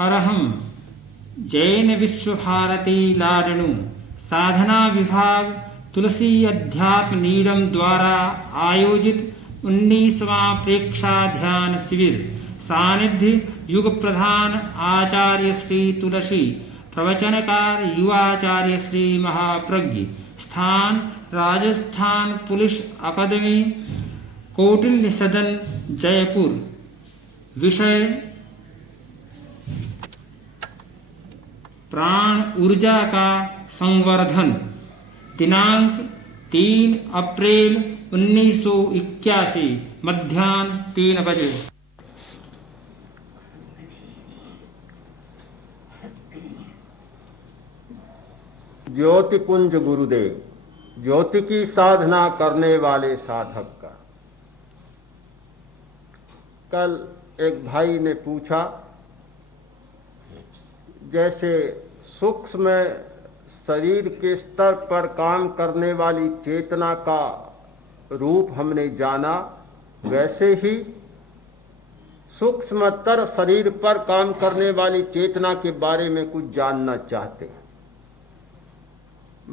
अरहम जैन विश्व भारती लाडणु साधना विभाग तुलसी अध्यात्म नीडम द्वारा आयोजित 19वां प्रेक्षा ध्यान शिविर सानिध्य युग प्रधान आचार्य श्री तुलसी प्रवचनकार युवाचार्य श्री महाप्रज्ञ स्थान राजस्थान पुलिस अकादमी कौटिल्य सदन जयपुर। विषय प्राण ऊर्जा का संवर्धन। दिनांक 3 अप्रैल 1981 मध्याह्न 3 बजे। ज्योति पुंज गुरुदेव, ज्योति की साधना करने वाले साधक का। कल एक भाई ने पूछा, जैसे सूक्ष्म शरीर के स्तर पर काम करने वाली चेतना का रूप हमने जाना, वैसे ही सूक्ष्मतर शरीर पर काम करने वाली चेतना के बारे में कुछ जानना चाहते हैं।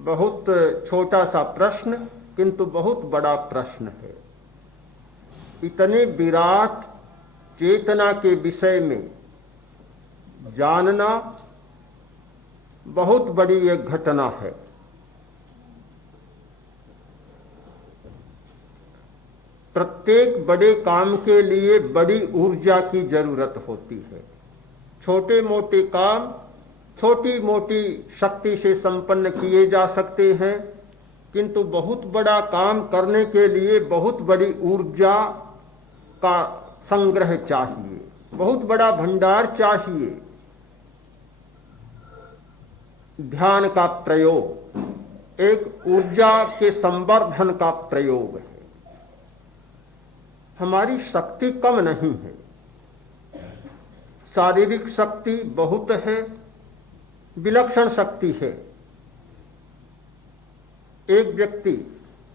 बहुत छोटा सा प्रश्न, किंतु बहुत बड़ा प्रश्न है। इतने विराट चेतना के विषय में जानना बहुत बड़ी एक घटना है। प्रत्येक बड़े काम के लिए बड़ी ऊर्जा की जरूरत होती है। छोटे मोटे काम छोटी मोटी शक्ति से संपन्न किए जा सकते हैं, किंतु बहुत बड़ा काम करने के लिए बहुत बड़ी ऊर्जा का संग्रह चाहिए, बहुत बड़ा भंडार चाहिए। ध्यान का प्रयोग एक ऊर्जा के संवर्धन का प्रयोग है। हमारी शक्ति कम नहीं है, शारीरिक शक्ति बहुत है, विलक्षण शक्ति है। एक व्यक्ति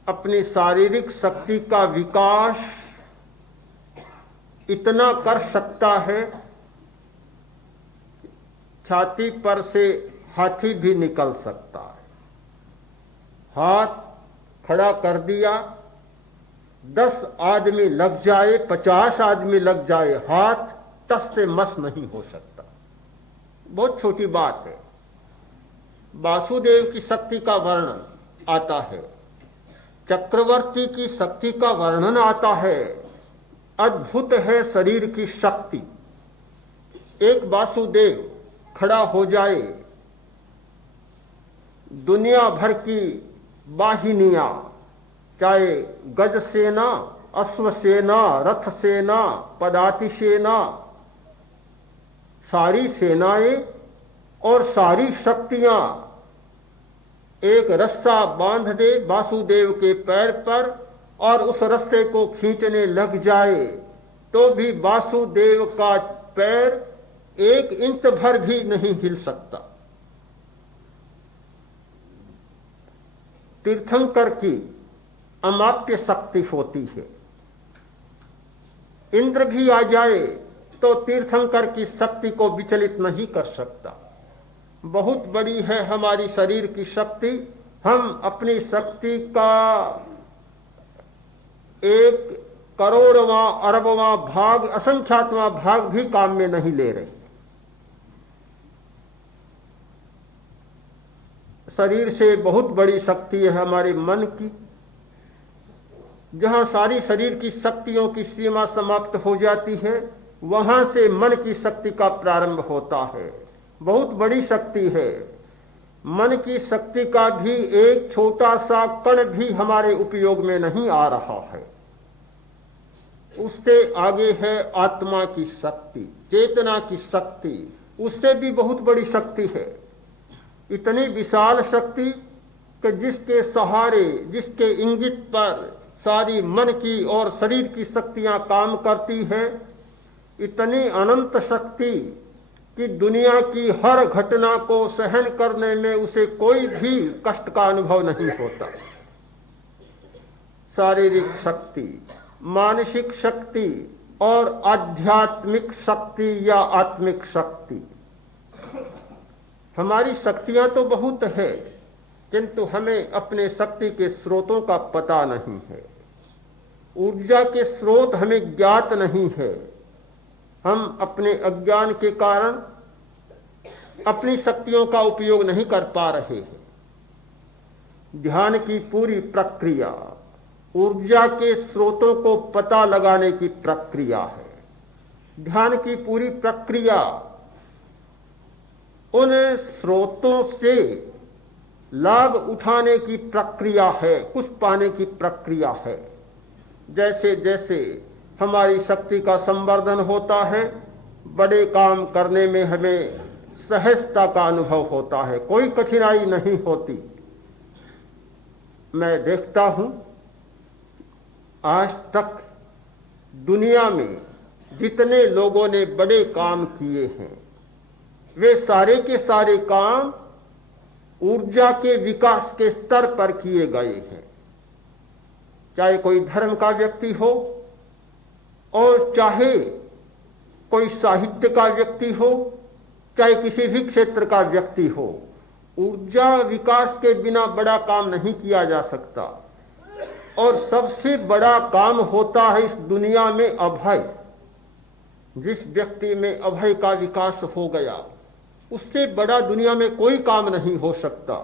अपनी शारीरिक शक्ति का विकास इतना कर सकता है, छाती पर से हाथी भी निकल सकता है। हाथ खड़ा कर दिया, 10 आदमी लग जाए, 50 आदमी लग जाए, हाथ टस से मस नहीं हो सकता। बहुत छोटी बात है। वासुदेव की शक्ति का वर्णन आता है, चक्रवर्ती की शक्ति का वर्णन आता है। अद्भुत है शरीर की शक्ति। एक वासुदेव खड़ा हो जाए, दुनिया भर की वाहिनियां, चाहे गज सेना, अश्व सेना, रथ सेना, पदाति सेना, सारी सेनाएं और सारी शक्तियां एक रस्सा बांध दे वासुदेव के पैर पर और उस रस्से को खींचने लग जाए, तो भी वासुदेव का पैर 1 इंच भर भी नहीं हिल सकता। तीर्थंकर की अमाप्य शक्ति होती है। इंद्र भी आ जाए तो तीर्थंकर की शक्ति को विचलित नहीं कर सकता। बहुत बड़ी है हमारी शरीर की शक्ति। हम अपनी शक्ति का 1 करोड़वां अरबवां भाग, असंख्यातवां भाग भी काम में नहीं ले रहे। शरीर से बहुत बड़ी शक्ति है हमारे मन की। जहां सारी शरीर की शक्तियों की सीमा समाप्त हो जाती है, वहां से मन की शक्ति का प्रारंभ होता है। बहुत बड़ी शक्ति है। मन की शक्ति का भी एक छोटा सा कण भी हमारे उपयोग में नहीं आ रहा है। उससे आगे है आत्मा की शक्ति, चेतना की शक्ति। उससे भी बहुत बड़ी शक्ति है। इतनी विशाल शक्ति कि जिसके सहारे, जिसके इंगित पर सारी मन की और शरीर की शक्तियां काम करती हैं। इतनी अनंत शक्ति कि दुनिया की हर घटना को सहन करने में उसे कोई भी कष्ट का अनुभव नहीं होता। शारीरिक शक्ति, मानसिक शक्ति और आध्यात्मिक शक्ति या आत्मिक शक्ति, हमारी शक्तियां तो बहुत है, किंतु हमें अपने शक्ति के स्रोतों का पता नहीं है। ऊर्जा के स्रोत हमें ज्ञात नहीं है। हम अपने अज्ञान के कारण अपनी शक्तियों का उपयोग नहीं कर पा रहे हैं। ध्यान की पूरी प्रक्रिया ऊर्जा के स्रोतों को पता लगाने की प्रक्रिया है। ध्यान की पूरी प्रक्रिया उन स्रोतों से लाभ उठाने की प्रक्रिया है, कुछ पाने की प्रक्रिया है। जैसे जैसे हमारी शक्ति का संवर्धन होता है, बड़े काम करने में हमें सहजता का अनुभव होता है, कोई कठिनाई नहीं होती। मैं देखता हूं आज तक दुनिया में जितने लोगों ने बड़े काम किए हैं, वे सारे के सारे काम ऊर्जा के विकास के स्तर पर किए गए हैं। चाहे कोई धर्म का व्यक्ति हो और चाहे कोई साहित्य का व्यक्ति हो, चाहे किसी भी क्षेत्र का व्यक्ति हो, ऊर्जा विकास के बिना बड़ा काम नहीं किया जा सकता। और सबसे बड़ा काम होता है इस दुनिया में अभय। जिस व्यक्ति में अभय का विकास हो गया, उससे बड़ा दुनिया में कोई काम नहीं हो सकता।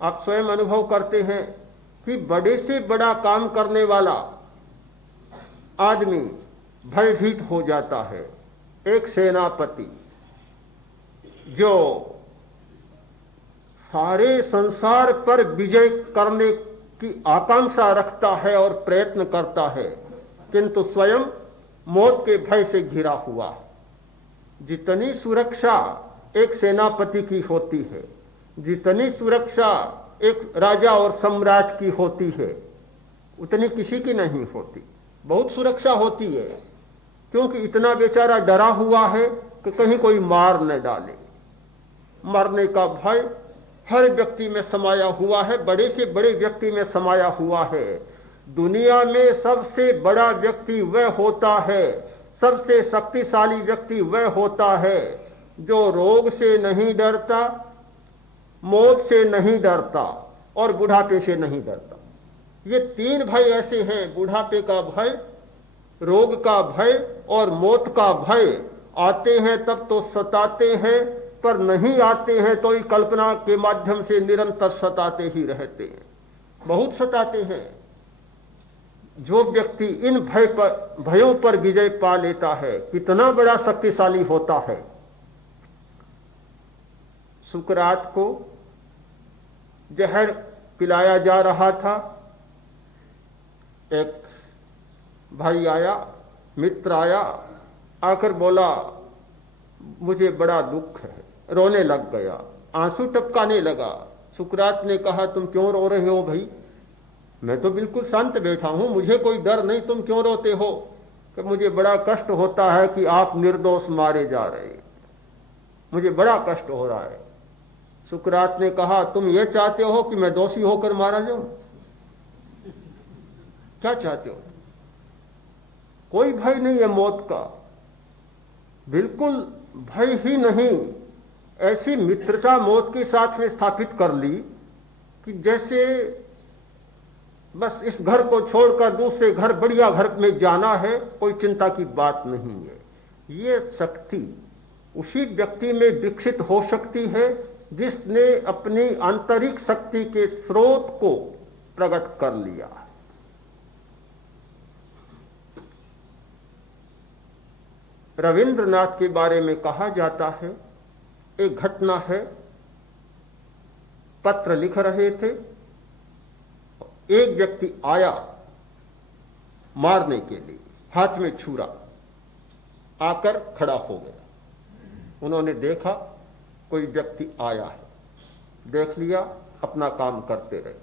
आप स्वयं अनुभव करते हैं कि बड़े से बड़ा काम करने वाला आदमी भयभीत हो जाता है। एक सेनापति जो सारे संसार पर विजय करने की आकांक्षा रखता है और प्रयत्न करता है, किंतु स्वयं मौत के भय से घिरा हुआ। जितनी सुरक्षा एक सेनापति की होती है, जितनी सुरक्षा एक राजा और सम्राट की होती है, उतनी किसी की नहीं होती। बहुत सुरक्षा होती है, क्योंकि इतना बेचारा डरा हुआ है कि कहीं कोई मार न डाले। मरने का भय हर व्यक्ति में समाया हुआ है, बड़े से बड़े व्यक्ति में समाया हुआ है। दुनिया में सबसे बड़ा व्यक्ति वह होता है, सबसे शक्तिशाली व्यक्ति वह होता है जो रोग से नहीं डरता, मौत से नहीं डरता और बुढ़ापे से नहीं डरता। ये तीन भय ऐसे हैं, बुढ़ापे का भय, रोग का भय और मौत का भय। आते हैं तब तो सताते हैं, पर नहीं आते हैं तो कल्पना के माध्यम से निरंतर सताते ही रहते हैं, बहुत सताते हैं। जो व्यक्ति इन भयों पर विजय पा लेता है, कितना बड़ा शक्तिशाली होता है। सुकरात को जहर पिलाया जा रहा था। एक भाई आया, मित्र आया, आकर बोला मुझे बड़ा दुख है, रोने लग गया, आंसू टपकाने लगा। सुकरात ने कहा तुम क्यों रो रहे हो भाई? मैं तो बिल्कुल शांत बैठा हूं, मुझे कोई डर नहीं, तुम क्यों रोते हो? कि मुझे बड़ा कष्ट होता है कि आप निर्दोष मारे जा रहे, मुझे बड़ा कष्ट हो रहा है। सुकरात ने कहा तुम ये चाहते हो कि मैं दोषी होकर मारा जाऊं? क्या चाहते हो? कोई भय नहीं है मौत का, बिल्कुल भय ही नहीं। ऐसी मित्रता मौत के साथ में स्थापित कर ली कि जैसे बस इस घर को छोड़कर दूसरे घर, बढ़िया घर में जाना है, कोई चिंता की बात नहीं है। ये शक्ति उसी व्यक्ति में विकसित हो सकती है जिसने अपनी आंतरिक शक्ति के स्रोत को प्रकट कर लिया। रविंद्रनाथ के बारे में कहा जाता है, एक घटना है, पत्र लिख रहे थे, एक व्यक्ति आया मारने के लिए, हाथ में छुरा, आकर खड़ा हो गया। उन्होंने देखा कोई व्यक्ति आया है, देख लिया, अपना काम करते रहे।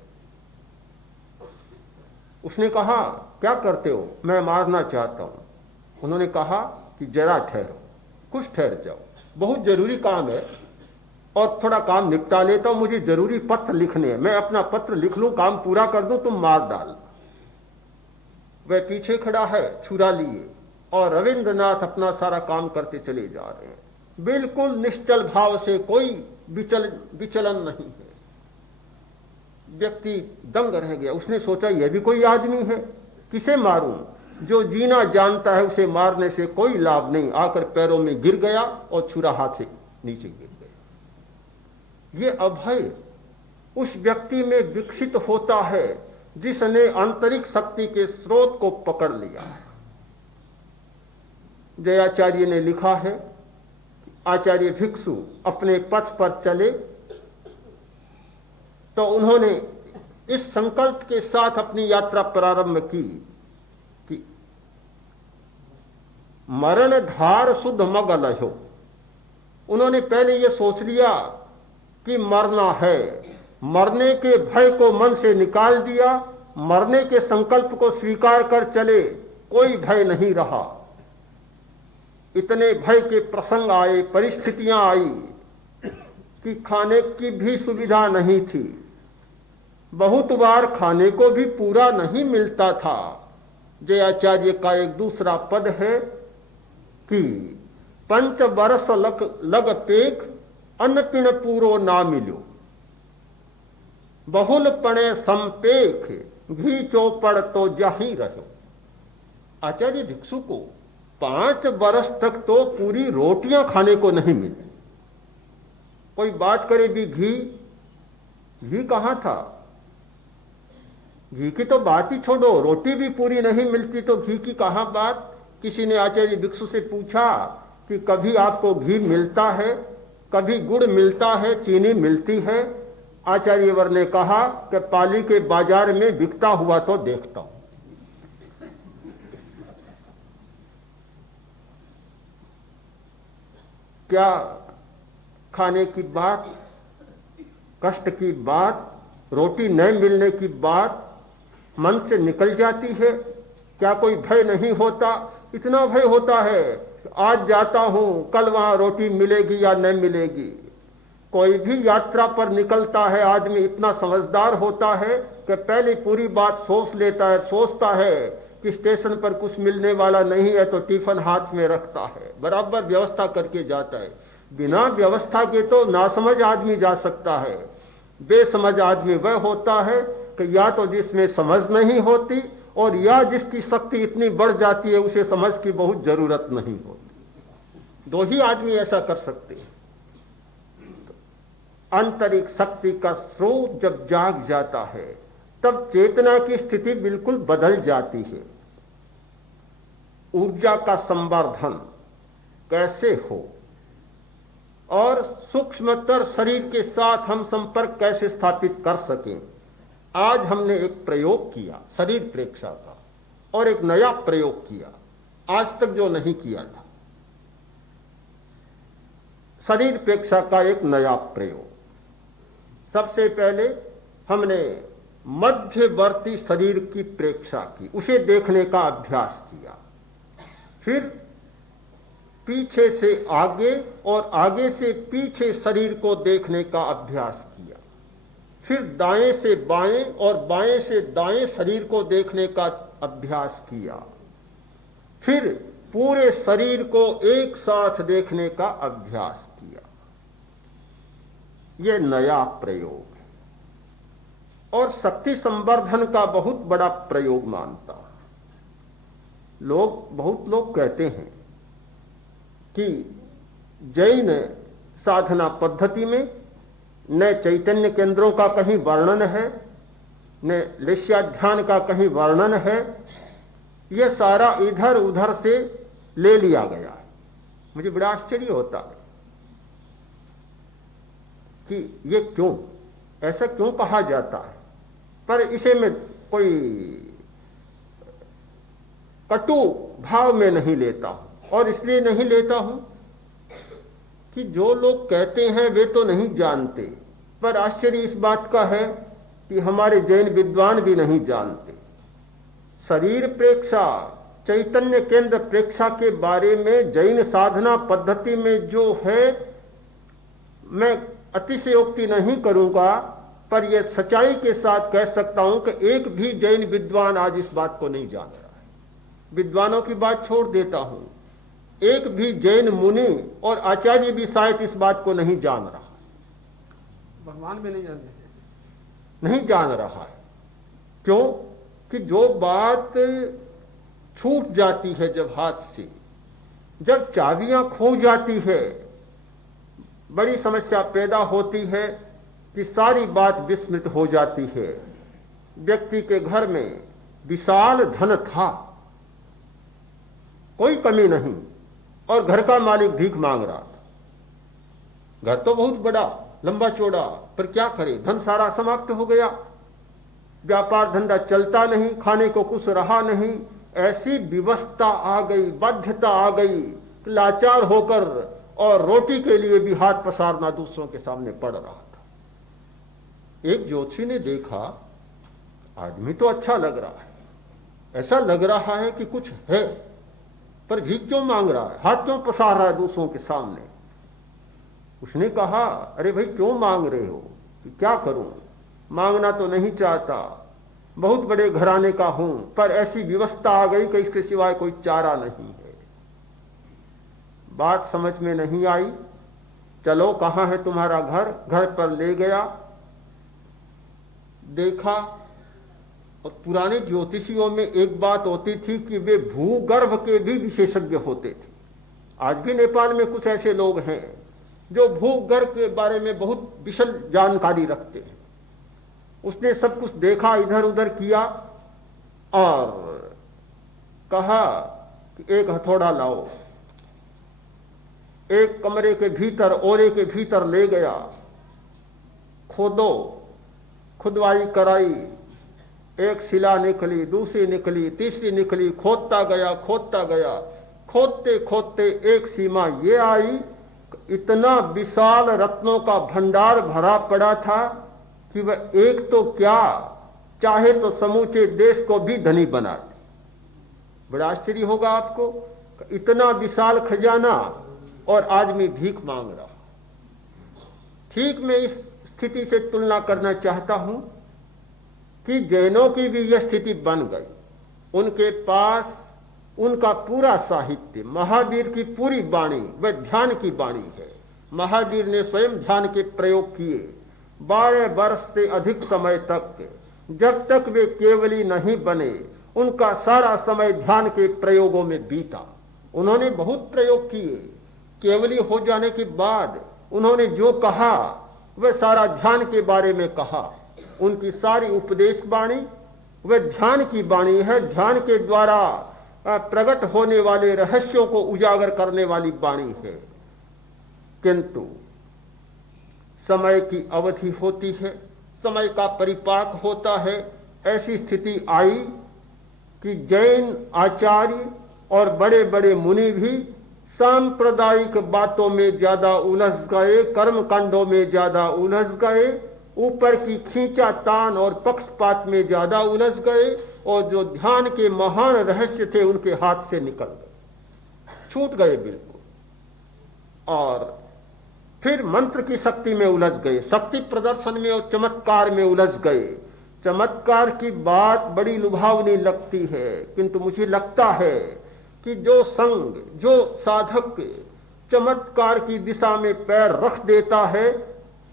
उसने कहा क्या करते हो? मैं मारना चाहता हूं। उन्होंने कहा कि जरा ठहरो, कुछ ठहर जाओ, बहुत जरूरी काम है और थोड़ा काम निपटा लेता हूं, मुझे जरूरी पत्र लिखने हैं, मैं अपना पत्र लिख लूं, काम पूरा कर दूं, तुम मार डाल। वह पीछे खड़ा है छुरा लिए, और रविंद्रनाथ अपना सारा काम करते चले जा रहे हैं। बिल्कुल निश्चल भाव से, कोई विचलन नहीं है। व्यक्ति दंग रह गया। उसने सोचा यह भी कोई आदमी है, किसे मारूं? जो जीना जानता है उसे मारने से कोई लाभ नहीं। आकर पैरों में गिर गया और छुरा हाथ से नीचे गिर गया। ये अभय उस व्यक्ति में विकसित होता है जिसने आंतरिक शक्ति के स्रोत को पकड़ लिया है। जयाचार्य ने लिखा है, आचार्य भिक्षु अपने पथ पर चले तो उन्होंने इस संकल्प के साथ अपनी यात्रा प्रारंभ की कि मरण धार शुद्ध मग लहो। उन्होंने पहले यह सोच लिया कि मरना है, मरने के भय को मन से निकाल दिया, मरने के संकल्प को स्वीकार कर चले, कोई भय नहीं रहा। इतने भय के प्रसंग आए, परिस्थितियां आई कि खाने की भी सुविधा नहीं थी। बहुत बार खाने को भी पूरा नहीं मिलता था। जयाचार्य का एक दूसरा पद है कि 5 बरस लग पेख अन्न पिण पूरो ना मिलो, बहुल पणे संपेख घी चौपड़ तो जाही रहो। आचार्य भिक्षु को 5 बरस तक तो पूरी रोटियां खाने को नहीं मिली। कोई बात करे भी घी कहां था? घी की तो बात ही छोड़ो, रोटी भी पूरी नहीं मिलती तो घी की कहां बात। किसी ने आचार्य भिक्षु से पूछा कि कभी आपको घी मिलता है, कभी गुड़ मिलता है, चीनी मिलती है? आचार्यवर ने कहा कि पाली के बाजार में बिकता हुआ तो देखता हूं। क्या खाने की बात, कष्ट की बात, रोटी न मिलने की बात मन से निकल जाती है? क्या कोई भय नहीं होता? इतना भय होता है, आज जाता हूं, कल वहां रोटी मिलेगी या न मिलेगी। कोई भी यात्रा पर निकलता है आदमी इतना समझदार होता है कि पहले पूरी बात सोच लेता है, सोचता है कि स्टेशन पर कुछ मिलने वाला नहीं है तो टिफिन हाथ में रखता है, बराबर व्यवस्था करके जाता है। बिना व्यवस्था के तो नासमझ आदमी जा सकता है। बेसमझ आदमी वह होता है कि या तो जिसमें समझ नहीं होती और या जिसकी शक्ति इतनी बढ़ जाती है उसे समझ की बहुत जरूरत नहीं होती। दो ही आदमी ऐसा कर सकते हैं। आंतरिक शक्ति का स्रोत जब जाग जाता है तब चेतना की स्थिति बिल्कुल बदल जाती है। ऊर्जा का संवर्धन कैसे हो और सूक्ष्मतर शरीर के साथ हम संपर्क कैसे स्थापित कर सकें, आज हमने एक प्रयोग किया शरीर प्रेक्षा का, और एक नया प्रयोग किया आज तक जो नहीं किया था। शरीर प्रेक्षा का एक नया प्रयोग। सबसे पहले हमने मध्यवर्ती शरीर की प्रेक्षा की, उसे देखने का अभ्यास किया। फिर पीछे से आगे और आगे से पीछे शरीर को देखने का अभ्यास किया। फिर दाएं से बाएं और बाएं से दाएं शरीर को देखने का अभ्यास किया। फिर पूरे शरीर को एक साथ देखने का अभ्यास किया। यह नया प्रयोग है और शक्ति संवर्धन का बहुत बड़ा प्रयोग मानता है। बहुत लोग कहते हैं कि जैन साधना पद्धति में न चैतन्य केंद्रों का कहीं वर्णन है, न लेस्याध्यान का कहीं वर्णन है। यह सारा इधर उधर से ले लिया गया है। मुझे बड़ा आश्चर्य होता है कि ये क्यों, ऐसा क्यों कहा जाता है। पर इसे मैं कोई कटु भाव में नहीं लेता हूं, और इसलिए नहीं लेता हूं कि जो लोग कहते हैं वे तो नहीं जानते। पर आश्चर्य इस बात का है कि हमारे जैन विद्वान भी नहीं जानते। शरीर प्रेक्षा, चैतन्य केंद्र प्रेक्षा के बारे में जैन साधना पद्धति में जो है, मैं अतिशयोक्ति नहीं करूंगा, पर यह सच्चाई के साथ कह सकता हूं कि एक भी जैन विद्वान आज इस बात को नहीं जान रहा है। विद्वानों की बात छोड़ देता हूं, एक भी जैन मुनि और आचार्य भी शायद इस बात को नहीं जान रहा, भगवान भी नहीं जानते, नहीं जान रहा है। क्यों कि जो बात छूट जाती है जब हाथ से, जब चाबियां खो जाती है, बड़ी समस्या पैदा होती है कि सारी बात विस्मृत हो जाती है। व्यक्ति के घर में विशाल धन था, कोई कमी नहीं, और घर का मालिक भीख मांग रहा था। घर तो बहुत बड़ा लंबा चौड़ा, पर क्या करे, धन सारा समाप्त हो गया, व्यापार धंधा चलता नहीं, खाने को कुछ रहा नहीं। ऐसी विवशता आ गई, बाध्यता आ गई, लाचार होकर और रोटी के लिए भी हाथ पसारना दूसरों के सामने पड़ रहा था। एक ज्योतिषी ने देखा, आदमी तो अच्छा लग रहा है, ऐसा लग रहा है कि कुछ है, पर भीख क्यों मांग रहा है, हाथ क्यों पसार रहा है दूसरों के सामने। उसने कहा, अरे भाई क्यों मांग रहे हो, कि क्या करूं, मांगना तो नहीं चाहता, बहुत बड़े घराने का हूं, पर ऐसी व्यवस्था आ गई कि इसके सिवाय कोई चारा नहीं है। बात समझ में नहीं आई, चलो कहां है तुम्हारा घर, घर पर ले गया, देखा। और पुराने ज्योतिषियों में एक बात होती थी कि वे भूगर्भ के भी विशेषज्ञ होते थे। आज भी नेपाल में कुछ ऐसे लोग हैं जो भूगर्भ के बारे में बहुत विशद जानकारी रखते हैं। उसने सब कुछ देखा, इधर उधर किया और कहा कि एक हथौड़ा लाओ, एक कमरे के भीतर, ओरे के भीतर ले गया, खोदो, खुदवाई कराई, एक शिला निकली, दूसरी निकली, तीसरी निकली, खोदता गया, खोदता गया, खोदते खोदते एक सीमा ये आई, इतना विशाल रत्नों का भंडार भरा पड़ा था कि वह एक तो क्या, चाहे तो समूचे देश को भी धनी बना दे। बड़ा आश्चर्य होगा आपको, इतना विशाल खजाना और आदमी भीख मांग रहा। ठीक मैं इस स्थिति से तुलना करना चाहता हूं कि जैनों की भी यह स्थिति बन गई। उनके पास उनका पूरा साहित्य, महावीर की पूरी वाणी वह ध्यान की वाणी है। महावीर ने स्वयं ध्यान के प्रयोग किए 12 वर्ष से अधिक समय तक, जब तक वे केवली नहीं बने उनका सारा समय ध्यान के प्रयोगों में बीता। उन्होंने बहुत प्रयोग किए, केवली हो जाने के बाद उन्होंने जो कहा वह सारा ध्यान के बारे में कहा। उनकी सारी उपदेश वाणी वह ध्यान की वाणी है, ध्यान के द्वारा प्रकट होने वाले रहस्यों को उजागर करने वाली वाणी है। किंतु समय की अवधि होती है, समय का परिपाक होता है। ऐसी स्थिति आई कि जैन आचार्य और बड़े बड़े मुनि भी सांप्रदायिक बातों में ज्यादा उलझ गए, कर्मकांडों में ज्यादा उलझ गए, ऊपर की खींचातान और पक्षपात में ज्यादा उलझ गए, और जो ध्यान के महान रहस्य थे उनके हाथ से निकल गए, छूट गए बिल्कुल। और फिर मंत्र की शक्ति में उलझ गए, शक्ति प्रदर्शन में और चमत्कार में उलझ गए। चमत्कार की बात बड़ी लुभावनी लगती है, किंतु मुझे लगता है कि जो संग, जो साधक चमत्कार की दिशा में पैर रख देता है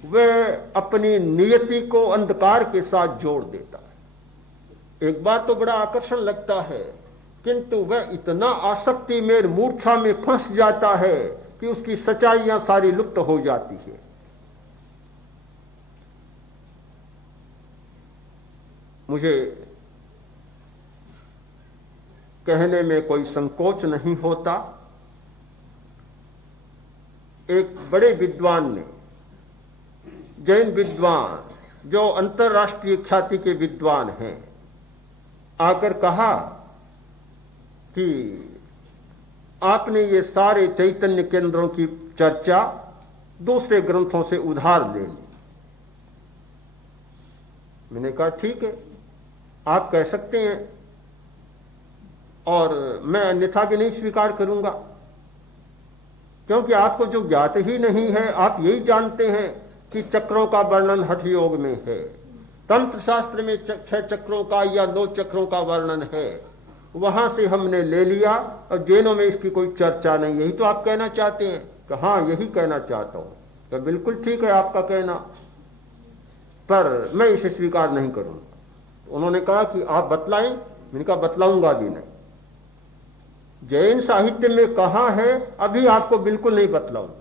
वह अपनी नियति को अंधकार के साथ जोड़ देता है। एक बार तो बड़ा आकर्षण लगता है, किंतु वह इतना आसक्ति में, मूर्छा में फंस जाता है कि उसकी सच्चाइयां सारी लुप्त हो जाती है। मुझे कहने में कोई संकोच नहीं होता, एक बड़े विद्वान ने, जैन विद्वान जो अंतर्राष्ट्रीय ख्याति के विद्वान हैं, आकर कहा कि आपने ये सारे चैतन्य केंद्रों की चर्चा दूसरे ग्रंथों से उधार ले ली। मैंने कहा ठीक है, आप कह सकते हैं और मैं अन्यथा भी नहीं स्वीकार करूंगा, क्योंकि आपको जो ज्ञात ही नहीं है, आप यही जानते हैं कि चक्रों का वर्णन हठ योग में है, तंत्र शास्त्र में 6 चक्रों का या 9 चक्रों का वर्णन है, वहां से हमने ले लिया और जैनों में इसकी कोई चर्चा नहीं। यही तो आप कहना चाहते हैं? कि हाँ, यही कहना चाहता हूं। तो बिल्कुल ठीक है आपका कहना, पर मैं इसे स्वीकार नहीं करूंगा। उन्होंने कहा कि आप बतलाएं। मैंने कहा बतलाऊंगा भी नहीं। जैन साहित्य में कहाँ है अभी आपको बिल्कुल नहीं बतलाऊंगा,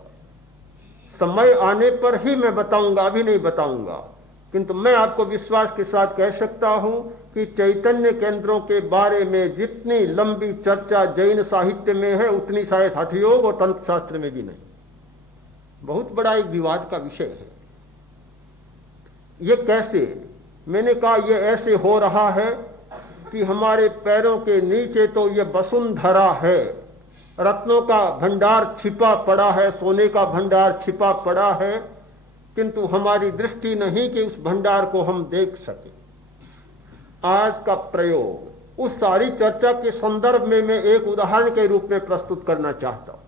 समय आने पर ही मैं बताऊंगा, अभी नहीं बताऊंगा। किंतु मैं आपको विश्वास के साथ कह सकता हूं कि चैतन्य केंद्रों के बारे में जितनी लंबी चर्चा जैन साहित्य में है उतनी शायद हठ योग और तंत्र शास्त्र में भी नहीं। बहुत बड़ा एक विवाद का विषय है। ये कैसे? मैंने कहा ये ऐसे हो रहा है कि हमारे पैरों के नीचे तो ये वसुंधरा है, रत्नों का भंडार छिपा पड़ा है, सोने का भंडार छिपा पड़ा है, किंतु हमारी दृष्टि नहीं कि उस भंडार को हम देख सके। आज का प्रयोग उस सारी चर्चा के संदर्भ में मैं एक उदाहरण के रूप में प्रस्तुत करना चाहता हूं।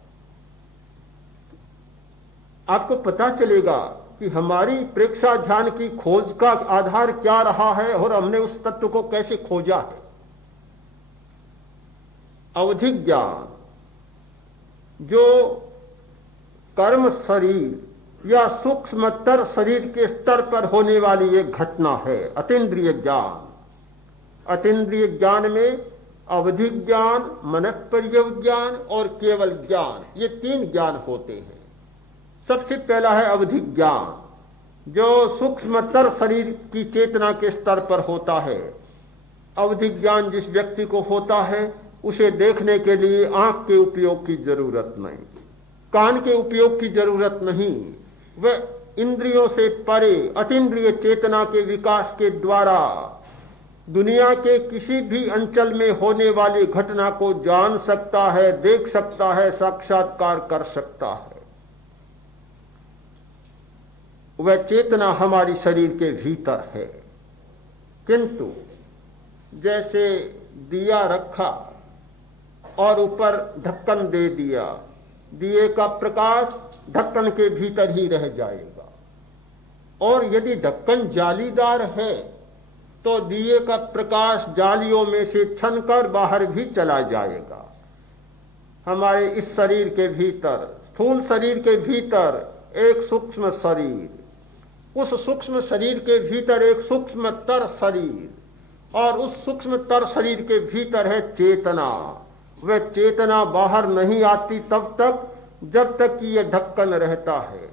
आपको पता चलेगा कि हमारी प्रेक्षा ध्यान की खोज का आधार क्या रहा है और हमने उस तत्व को कैसे खोजा है। अवधिक ज्ञान जो कर्म शरीर या सूक्ष्मतर शरीर के स्तर पर होने वाली एक घटना है, अतीन्द्रिय ज्ञान। अतीन्द्रिय ज्ञान में अवधिक ज्ञान, मनःपर्यव ज्ञान और केवल ज्ञान, ये तीन ज्ञान होते हैं। सबसे पहला है अवधिक ज्ञान, जो सूक्ष्मतर शरीर की चेतना के स्तर पर होता है। अवधिक ज्ञान जिस व्यक्ति को होता है उसे देखने के लिए आंख के उपयोग की जरूरत नहीं, कान के उपयोग की जरूरत नहीं। वह इंद्रियों से परे अतीन्द्रिय चेतना के विकास के द्वारा दुनिया के किसी भी अंचल में होने वाली घटना को जान सकता है, देख सकता है, साक्षात्कार कर सकता है। वह चेतना हमारी शरीर के भीतर है। किंतु जैसे दिया रखा और ऊपर ढक्कन दे दिया, दिए का प्रकाश ढक्कन के भीतर ही रह जाएगा, और यदि ढक्कन जालीदार है तो दिए का प्रकाश जालियों में से छनकर बाहर भी चला जाएगा। हमारे इस शरीर के भीतर, स्थूल शरीर के भीतर एक सूक्ष्म शरीर, उस सूक्ष्म शरीर के भीतर एक सूक्ष्मतर शरीर, और उस सूक्ष्मतर शरीर के भीतर है चेतना। वह चेतना बाहर नहीं आती तब तक जब तक कि यह ढक्कन रहता है।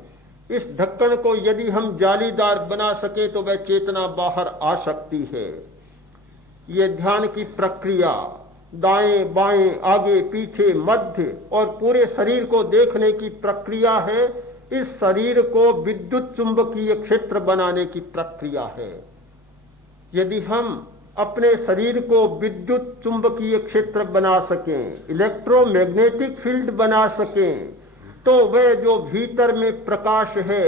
इस ढक्कन को यदि हम जालीदार बना सके तो वह चेतना बाहर आ सकती है। यह ध्यान की प्रक्रिया दाएं बाएं, आगे पीछे, मध्य और पूरे शरीर को देखने की प्रक्रिया है। इस शरीर को विद्युत चुंबकीय क्षेत्र बनाने की प्रक्रिया है। यदि हम अपने शरीर को विद्युत चुंबकीय क्षेत्र बना सकें, इलेक्ट्रोमैग्नेटिक फील्ड बना सकें, तो वह जो भीतर में प्रकाश है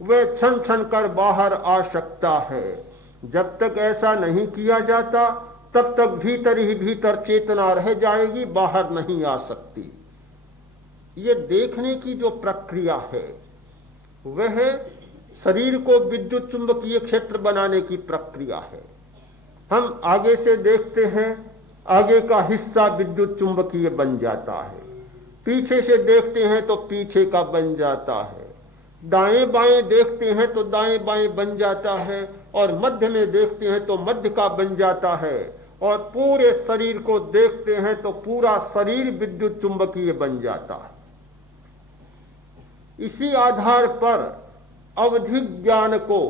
वह छन छन कर बाहर आ सकता है। जब तक ऐसा नहीं किया जाता तब तक भीतर ही भीतर चेतना रह जाएगी, बाहर नहीं आ सकती। ये देखने की जो प्रक्रिया है वह शरीर को विद्युत चुंबकीय क्षेत्र बनाने की प्रक्रिया है। हम आगे से देखते हैं, आगे का हिस्सा विद्युत चुंबकीय बन जाता है, पीछे से देखते हैं तो पीछे का बन जाता है, दाएं बाएं देखते हैं तो दाएं बाएं बन जाता है, और मध्य में देखते हैं तो मध्य का बन जाता है, और पूरे शरीर को देखते हैं तो पूरा शरीर विद्युत चुंबकीय बन जाता है। इसी आधार पर अवधिक ज्ञान को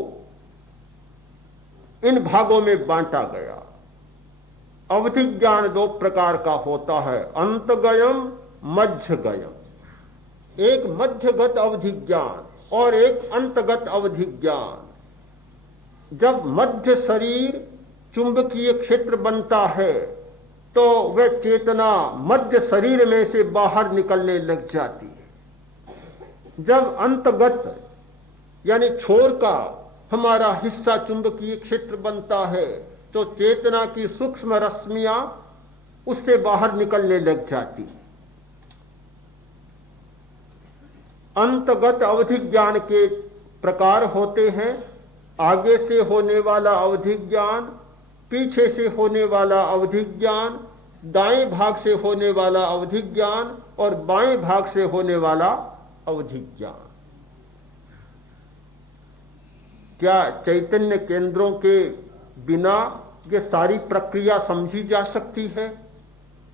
इन भागों में बांटा गया। अवधिक ज्ञान दो प्रकार का होता है, अंतगयम, मध्यगयम। एक मध्यगत अवधिक ज्ञान और एक अंतगत अवधिक ज्ञान। जब मध्य शरीर चुंबकीय क्षेत्र बनता है तो वह चेतना मध्य शरीर में से बाहर निकलने लग जाती है। जब अंतगत यानी छोर का हमारा हिस्सा चुंबकीय क्षेत्र बनता है तो चेतना की सूक्ष्म रश्मियां उससे बाहर निकलने लग जाती। अंतगत अवधिक ज्ञान के प्रकार होते हैं, आगे से होने वाला अवधिक ज्ञान, पीछे से होने वाला अवधिक ज्ञान, दाएं भाग से होने वाला अवधि ज्ञान और बाएं भाग से होने वाला अवधि ज्ञान। क्या चैतन्य केंद्रों के बिना ये सारी प्रक्रिया समझी जा सकती है?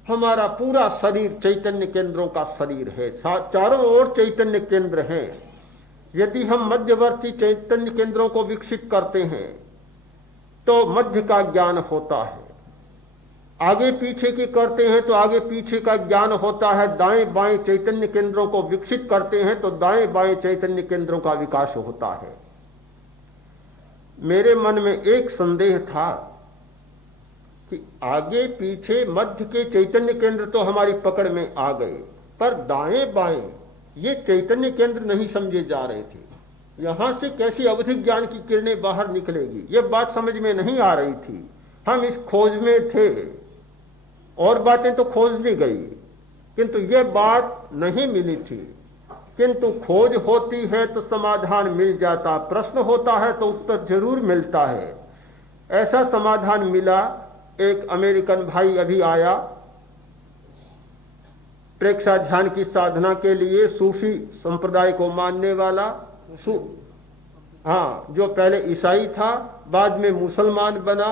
हमारा पूरा शरीर चैतन्य केंद्रों का शरीर है, चारों ओर चैतन्य केंद्र हैं। यदि हम मध्यवर्ती चैतन्य केंद्रों को विकसित करते हैं तो मध्य का ज्ञान होता है, आगे पीछे की करते हैं तो आगे पीछे का ज्ञान होता है, दाएं बाएं चैतन्य केंद्रों को विकसित करते हैं तो दाएं बाएं चैतन्य केंद्रों का विकास होता है। मेरे मन में एक संदेह था कि आगे पीछे मध्य के चैतन्य केंद्र तो हमारी पकड़ में आ गए, पर दाएं बाएं ये चैतन्य केंद्र नहीं समझे जा रहे थे। यहां से कैसी अवधि ज्ञान की किरणें बाहर निकलेगी, ये बात समझ में नहीं आ रही थी। हम इस खोज में थे, और बातें तो खोज ली गई, किंतु यह बात नहीं मिली थी। किंतु खोज होती है तो समाधान मिल जाता, प्रश्न होता है तो उत्तर जरूर मिलता है। ऐसा समाधान मिला। एक अमेरिकन भाई अभी आया प्रेक्षा ध्यान की साधना के लिए, सूफी संप्रदाय को मानने वाला, जो पहले ईसाई था बाद में मुसलमान बना,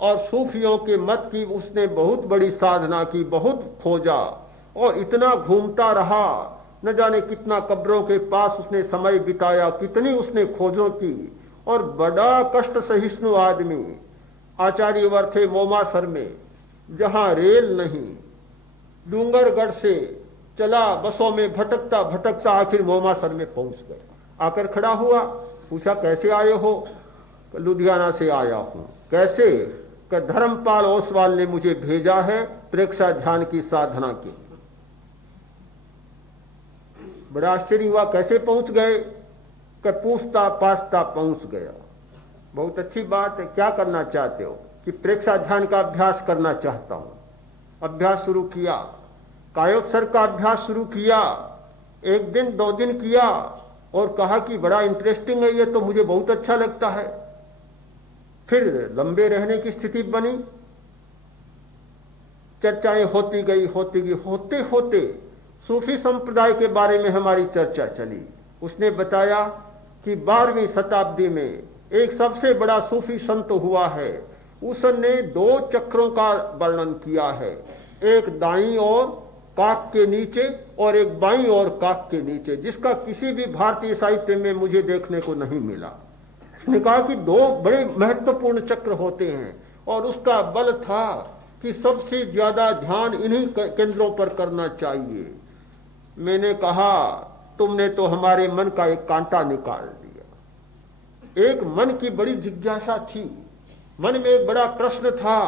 और सूफियों के मत की उसने बहुत बड़ी साधना की, बहुत खोजा और इतना घूमता रहा, न जाने कितना कब्रों के पास उसने समय बिताया, कितनी उसने खोजों की, और बड़ा कष्ट सहिष्णु आदमी। आचार्यवर थे मोमासर में, जहां रेल नहीं, डूंगरगढ़ से चला, बसों में भटकता भटकता आखिर मोमासर में पहुंच गए। आकर खड़ा हुआ, पूछा कैसे आए हो? लुधियाना से आया हूं। कैसे? कि धर्मपाल ओसवाल ने मुझे भेजा है प्रेक्षा ध्यान की साधना के लिए। बड़ा आश्चर्य हुआ, कैसे पहुंच गए? कि पूछता पाछता पहुंच गया। बहुत अच्छी बात है, क्या करना चाहते हो? कि प्रेक्षा ध्यान का अभ्यास करना चाहता हूं। अभ्यास शुरू किया, कायोत्सर्ग का अभ्यास शुरू किया, 1 दिन 2 दिन किया और कहा कि बड़ा इंटरेस्टिंग है ये तो, मुझे बहुत अच्छा लगता है। फिर लंबे रहने की स्थिति बनी, चर्चाएं होती गई, होते होते सूफी संप्रदाय के बारे में हमारी चर्चा चली। उसने बताया कि 12वीं शताब्दी में एक सबसे बड़ा सूफी संत हुआ है, उसने 2 चक्रों का वर्णन किया है, एक दाईं ओर काक के नीचे और एक बाईं ओर काक के नीचे, जिसका किसी भी भारतीय साहित्य में मुझे देखने को नहीं मिला। उसने कहा कि 2 बड़े महत्वपूर्ण चक्र होते हैं, और उसका बल था कि सबसे ज्यादा ध्यान इन्हीं केंद्रों पर करना चाहिए। मैंने कहा तुमने तो हमारे मन का एक कांटा निकाल दिया। एक मन की बड़ी जिज्ञासा थी, मन में एक बड़ा प्रश्न था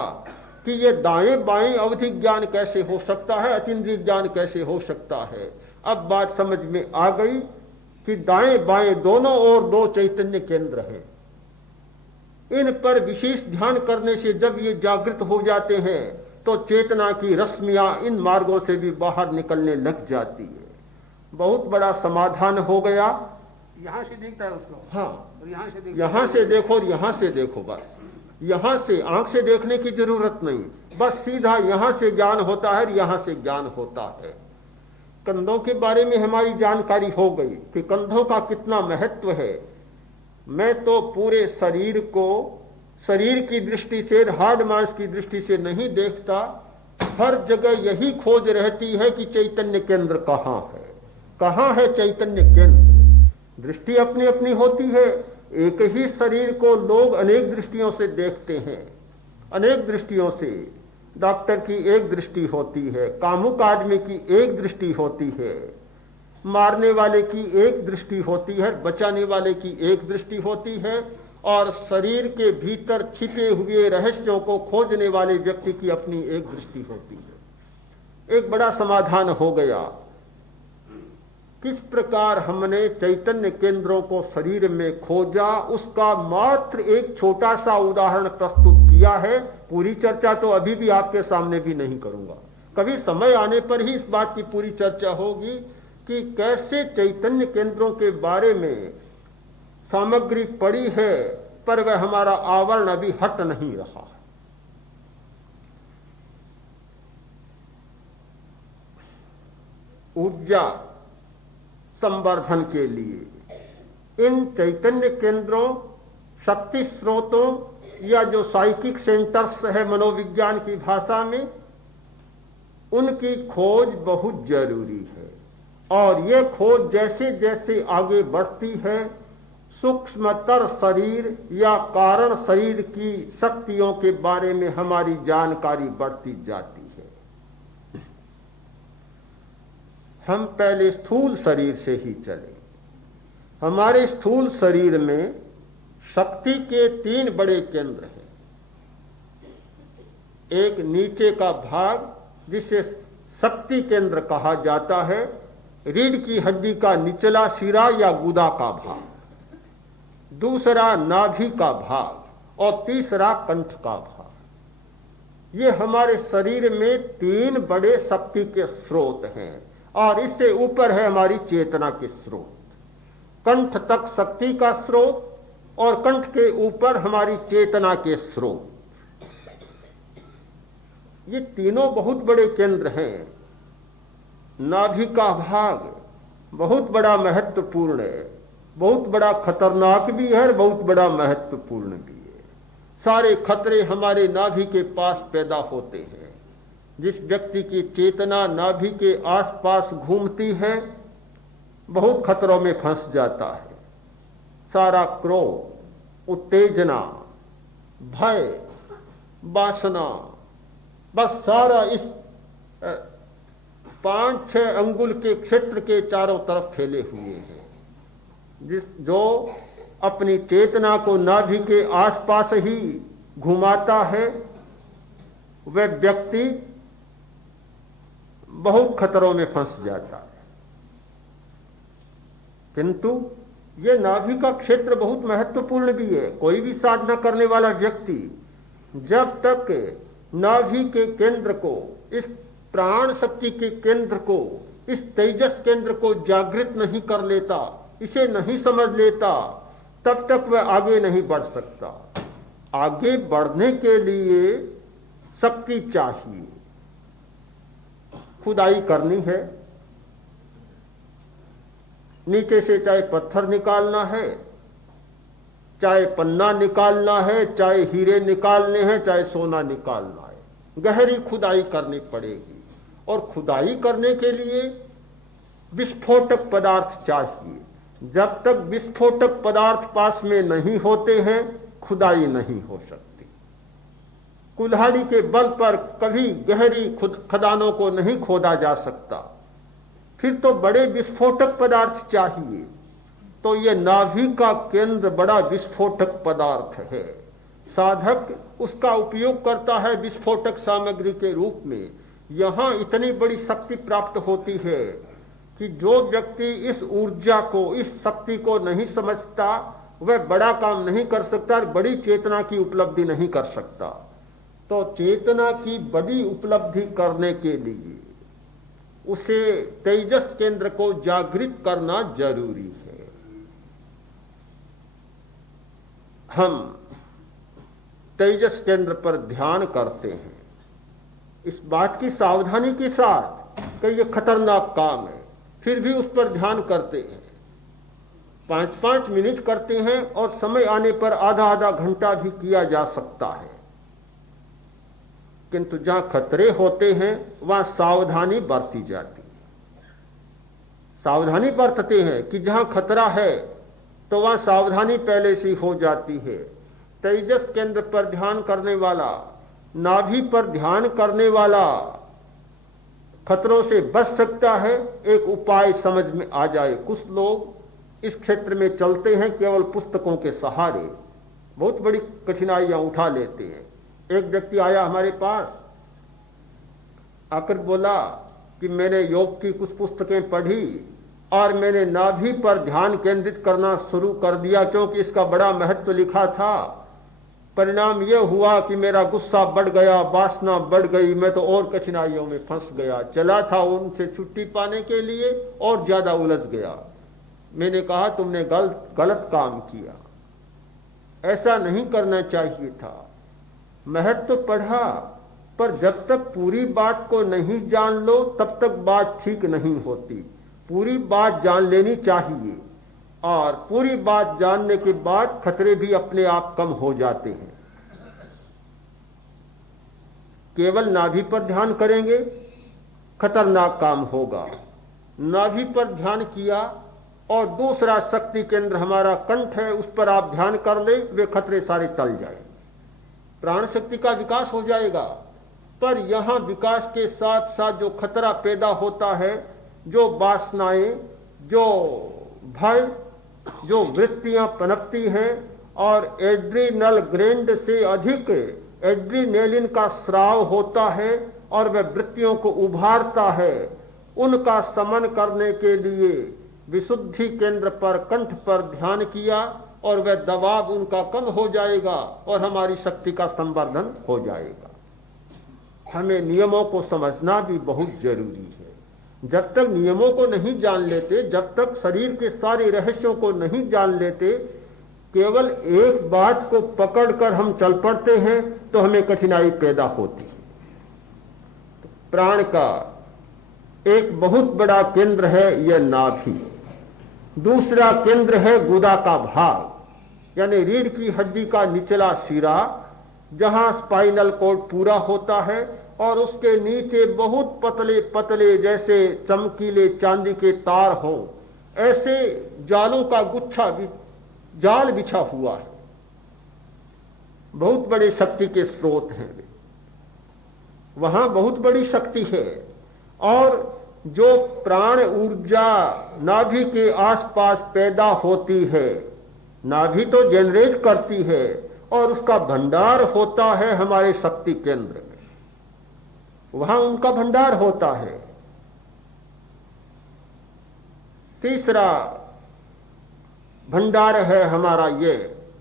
कि ये दाएं बाएं अवधि ज्ञान कैसे हो सकता है, अतीन्द्रिय ज्ञान कैसे हो सकता है। अब बात समझ में आ गई कि दाएं बाएं दोनों ओर 2 चैतन्य केंद्र हैं। इन पर विशेष ध्यान करने से जब ये जागृत हो जाते हैं तो चेतना की रश्मियां इन मार्गों से भी बाहर निकलने लग जाती है। बहुत बड़ा समाधान हो गया। यहाँ से दिखता है उसको, हाँ, और यहाँ से देखो और यहाँ से देखो, बस यहाँ से आंख से देखने की जरूरत नहीं, बस सीधा यहाँ से ज्ञान होता है, यहाँ से ज्ञान होता है। कंधों के बारे में हमारी जानकारी हो गई कि कंधों का कितना महत्व है। मैं तो पूरे शरीर को शरीर की दृष्टि से, हार्ड मांस की दृष्टि से नहीं देखता। हर जगह यही खोज रहती है कि चैतन्य केंद्र कहाँ है, कहाँ है चैतन्य केंद्र। दृष्टि अपनी अपनी होती है। एक ही शरीर को लोग अनेक दृष्टियों से देखते हैं, अनेक दृष्टियों से। डॉक्टर की एक दृष्टि होती है, कामुक आदमी की एक दृष्टि होती है, मारने वाले की एक दृष्टि होती है, बचाने वाले की एक दृष्टि होती है, और शरीर के भीतर छिपे हुए रहस्यों को खोजने वाले व्यक्ति की अपनी एक दृष्टि होती है। एक बड़ा समाधान हो गया। किस प्रकार हमने चैतन्य केंद्रों को शरीर में खोजा, उसका मात्र एक छोटा सा उदाहरण प्रस्तुत किया है। पूरी चर्चा तो अभी भी आपके सामने भी नहीं करूंगा, कभी समय आने पर ही इस बात की पूरी चर्चा होगी कि कैसे चैतन्य केंद्रों के बारे में सामग्री पड़ी है, पर वह हमारा आवरण अभी हट नहीं रहा। ऊर्जा संवर्धन के लिए इन चैतन्य केंद्रों, शक्ति स्रोतों या जो साइकिक सेंटर्स है मनोविज्ञान की भाषा में, उनकी खोज बहुत जरूरी है। और ये खोज जैसे जैसे आगे बढ़ती है, सूक्ष्मतर शरीर या कारण शरीर की शक्तियों के बारे में हमारी जानकारी बढ़ती जाती है। हम पहले स्थूल शरीर से ही चले। हमारे स्थूल शरीर में शक्ति के 3 बड़े केंद्र हैं। एक नीचे का भाग जिसे शक्ति केंद्र कहा जाता है, रीढ़ की हड्डी का निचला सिरा या गुदा का भाग, दूसरा नाभि का भाग और तीसरा कंठ का भाग। ये हमारे शरीर में 3 बड़े शक्ति के स्रोत हैं और इससे ऊपर है हमारी चेतना के स्रोत। कंठ तक शक्ति का स्रोत और कंठ के ऊपर हमारी चेतना के स्रोत। ये तीनों बहुत बड़े केंद्र हैं। नाभि का भाग बहुत बड़ा महत्वपूर्ण है, बहुत बड़ा खतरनाक भी है, बहुत बड़ा महत्वपूर्ण भी है। सारे खतरे हमारे नाभि के पास पैदा होते हैं। जिस व्यक्ति की चेतना नाभि के आसपास घूमती है, बहुत खतरों में फंस जाता है। सारा क्रोध, उत्तेजना, भय, वासना, बस सारा इस 5-6 अंगुल के क्षेत्र के चारों तरफ फैले हुए हैं। जो अपनी चेतना को नाभि के आसपास ही घुमाता है, वह व्यक्ति बहुत खतरों में फंस जाता है। किंतु यह नाभि का क्षेत्र बहुत महत्वपूर्ण भी है। कोई भी साधना करने वाला व्यक्ति जब तक नाभि के केंद्र को, इस प्राण शक्ति के केंद्र को, इस तेजस केंद्र को जागृत नहीं कर लेता, इसे नहीं समझ लेता, तब तक वह आगे नहीं बढ़ सकता। आगे बढ़ने के लिए शक्ति चाहिए। खुदाई करनी है, नीचे से चाहे पत्थर निकालना है, चाहे पन्ना निकालना है, चाहे हीरे निकालने हैं, चाहे सोना निकालना है, गहरी खुदाई करनी पड़ेगी। और खुदाई करने के लिए विस्फोटक पदार्थ चाहिए। जब तक विस्फोटक पदार्थ पास में नहीं होते हैं, खुदाई नहीं हो सकती। कुल्हाड़ी के बल पर कभी गहरी खदानों को नहीं खोदा जा सकता। फिर तो बड़े विस्फोटक पदार्थ चाहिए। तो यह नाभि का केंद्र बड़ा विस्फोटक पदार्थ है। साधक उसका उपयोग करता है विस्फोटक सामग्री के रूप में। यहां इतनी बड़ी शक्ति प्राप्त होती है कि जो व्यक्ति इस ऊर्जा को, इस शक्ति को नहीं समझता, वह बड़ा काम नहीं कर सकता और बड़ी चेतना की उपलब्धि नहीं कर सकता। तो चेतना की बड़ी उपलब्धि करने के लिए उसे तेजस केंद्र को जागृत करना जरूरी है। हम तेजस केंद्र पर ध्यान करते हैं इस बात की सावधानी के साथ कि यह खतरनाक काम है, फिर भी उस पर ध्यान करते हैं। 5-5 मिनट करते हैं और समय आने पर आधा घंटा भी किया जा सकता है। किंतु जहां खतरे होते हैं वहां सावधानी बरती जाती है। सावधानी बरतते हैं कि जहां खतरा है तो वहां सावधानी पहले से हो जाती है। तेजस केंद्र पर ध्यान करने वाला, नाभि पर ध्यान करने वाला खतरों से बच सकता है। एक उपाय समझ में आ जाए। कुछ लोग इस क्षेत्र में चलते हैं केवल पुस्तकों के सहारे, बहुत बड़ी कठिनाइयां उठा लेते हैं। एक व्यक्ति आया हमारे पास, आकर बोला कि मैंने योग की कुछ पुस्तकें पढ़ी और मैंने नाभि पर ध्यान केंद्रित करना शुरू कर दिया क्योंकि इसका बड़ा महत्व लिखा था। परिणाम यह हुआ कि मेरा गुस्सा बढ़ गया, वासना बढ़ गई, मैं तो और कठिनाइयों में फंस गया। चला था उनसे छुट्टी पाने के लिए और ज्यादा उलझ गया। मैंने कहा तुमने गलत काम किया, ऐसा नहीं करना चाहिए था। महत्व पढ़ा, पर जब तक पूरी बात को नहीं जान लो तब तक बात ठीक नहीं होती। पूरी बात जान लेनी चाहिए और पूरी बात जानने के बाद खतरे भी अपने आप कम हो जाते हैं। केवल नाभि पर ध्यान करेंगे खतरनाक काम होगा। नाभि पर ध्यान किया और दूसरा शक्ति केंद्र हमारा कंठ है, उस पर आप ध्यान कर ले, वे खतरे सारे टल जाएंगे, प्राण शक्ति का विकास हो जाएगा। पर यहां विकास के साथ साथ जो खतरा पैदा होता है, जो वासनाएं, जो भय, जो वृत्तियां पनपती हैं और एड्रीनल ग्लैंड से अधिक एड्रीनेलिन का स्राव होता है और वह वृत्तियों को उभारता है, उनका शमन करने के लिए विशुद्धि केंद्र पर कंठ पर ध्यान किया और वह दबाव उनका कम हो जाएगा और हमारी शक्ति का संवर्धन हो जाएगा। हमें नियमों को समझना भी बहुत जरूरी है। जब तक नियमों को नहीं जान लेते, जब तक शरीर के सारे रहस्यों को नहीं जान लेते, केवल एक बात को पकड़कर हम चल पड़ते हैं तो हमें कठिनाई पैदा होती है। प्राण का एक बहुत बड़ा केंद्र है यह नाभि, दूसरा केंद्र है गुदा का भाग, यानी रीढ़ की हड्डी का निचला सिरा, जहां स्पाइनल कॉर्ड पूरा होता है और उसके नीचे बहुत पतले पतले जैसे चमकीले चांदी के तार हों, ऐसे जालों का गुच्छा जाल बिछा हुआ है। बहुत बड़े शक्ति के स्रोत हैं वे, वहां बहुत बड़ी शक्ति है। और जो प्राण ऊर्जा नाभि के आसपास पैदा होती है, नाभि तो जनरेट करती है और उसका भंडार होता है हमारे शक्ति केंद्र में, वहां उनका भंडार होता है। तीसरा भंडार है हमारा ये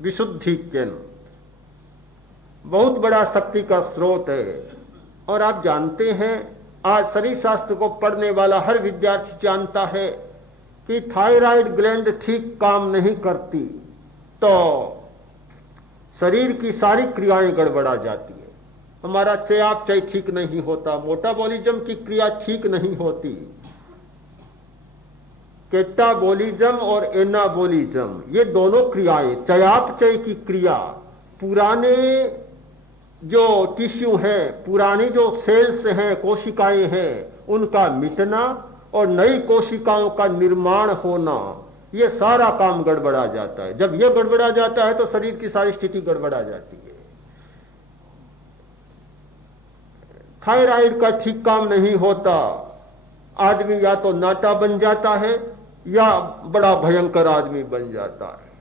विशुद्धि केंद्र, बहुत बड़ा शक्ति का स्रोत है। और आप जानते हैं, आज शरीर शास्त्र को पढ़ने वाला हर विद्यार्थी जानता है कि थायराइड ग्लैंड ठीक काम नहीं करती तो शरीर की सारी क्रियाएं गड़बड़ा जाती है। हमारा चयापचय ठीक नहीं होता, मेटाबॉलिज्म की क्रिया ठीक नहीं होती। कैटाबॉलिज्म और एनाबॉलिज्म, ये दोनों क्रियाएं, चयापचय की क्रिया, पुराने जो टिश्यू हैं, पुरानी जो सेल्स हैं, कोशिकाएं हैं, उनका मिटना और नई कोशिकाओं का निर्माण होना, ये सारा काम गड़बड़ा जाता है। जब ये गड़बड़ा जाता है तो शरीर की सारी स्थिति गड़बड़ा जाती है। थायराइड का ठीक काम नहीं होता, आदमी या तो नाटा बन जाता है या बड़ा भयंकर आदमी बन जाता है,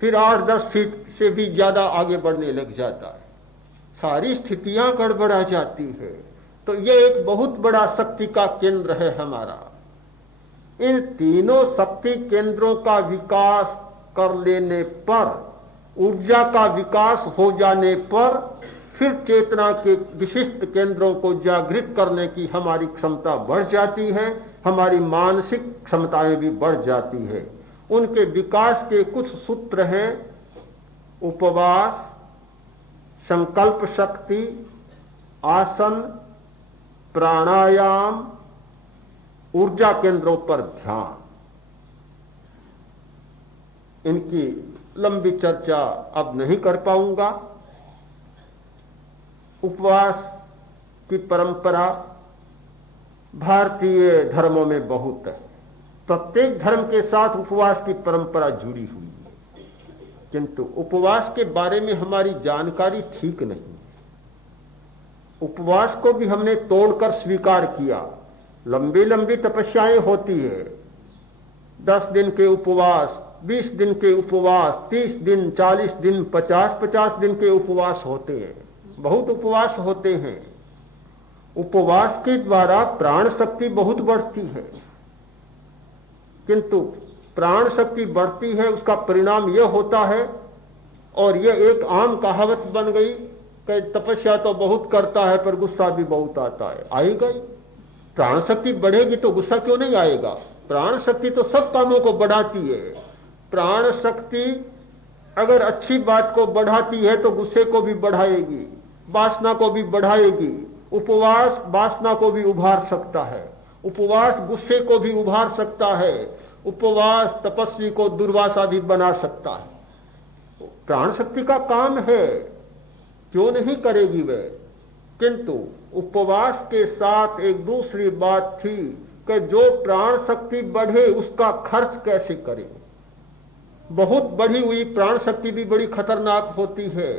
फिर 8-10 फीट से भी ज्यादा आगे बढ़ने लग जाता है, सारी स्थितियां गड़बड़ा जाती है। तो ये एक बहुत बड़ा शक्ति का केंद्र है हमारा। इन तीनों शक्ति केंद्रों का विकास कर लेने पर, ऊर्जा का विकास हो जाने पर, फिर चेतना के विशिष्ट केंद्रों को जागृत करने की हमारी क्षमता बढ़ जाती है, हमारी मानसिक क्षमताएं भी बढ़ जाती है। उनके विकास के कुछ सूत्र हैं: उपवास, संकल्प शक्ति, आसन, प्राणायाम, ऊर्जा केंद्रों पर ध्यान। इनकी लंबी चर्चा अब नहीं कर पाऊंगा। उपवास की परंपरा भारतीय धर्मों में बहुत है, प्रत्येक धर्म के साथ उपवास की परंपरा जुड़ी हुई है, किंतु उपवास के बारे में हमारी जानकारी ठीक नहीं। उपवास को भी हमने तोड़कर स्वीकार किया। लंबी लंबी तपस्याएं होती है, 10 दिन के उपवास, 20 दिन के उपवास, 30 दिन, 40 दिन, 50-50 दिन के उपवास होते हैं, बहुत उपवास होते हैं। उपवास के द्वारा प्राण शक्ति बहुत बढ़ती है, किंतु प्राण शक्ति बढ़ती है, उसका परिणाम यह होता है, और यह एक आम कहावत बन गई कि तपस्या तो बहुत करता है पर गुस्सा भी बहुत आता है। आएगा ही, प्राण शक्ति बढ़ेगी तो गुस्सा क्यों नहीं आएगा? प्राण शक्ति तो सब कामों को बढ़ाती है। प्राण शक्ति अगर अच्छी बात को बढ़ाती है तो गुस्से को भी बढ़ाएगी, वासना को भी बढ़ाएगी। उपवास वासना को भी उभार सकता है, उपवास गुस्से को भी उभार सकता है, उपवास तपस्वी को दुर्वासा भी बना सकता है। प्राण शक्ति का काम है, क्यों नहीं करेगी वह। किंतु उपवास के साथ एक दूसरी बात थी कि जो प्राण शक्ति बढ़े उसका खर्च कैसे करें। बहुत बढ़ी हुई प्राण शक्ति भी बड़ी खतरनाक होती है।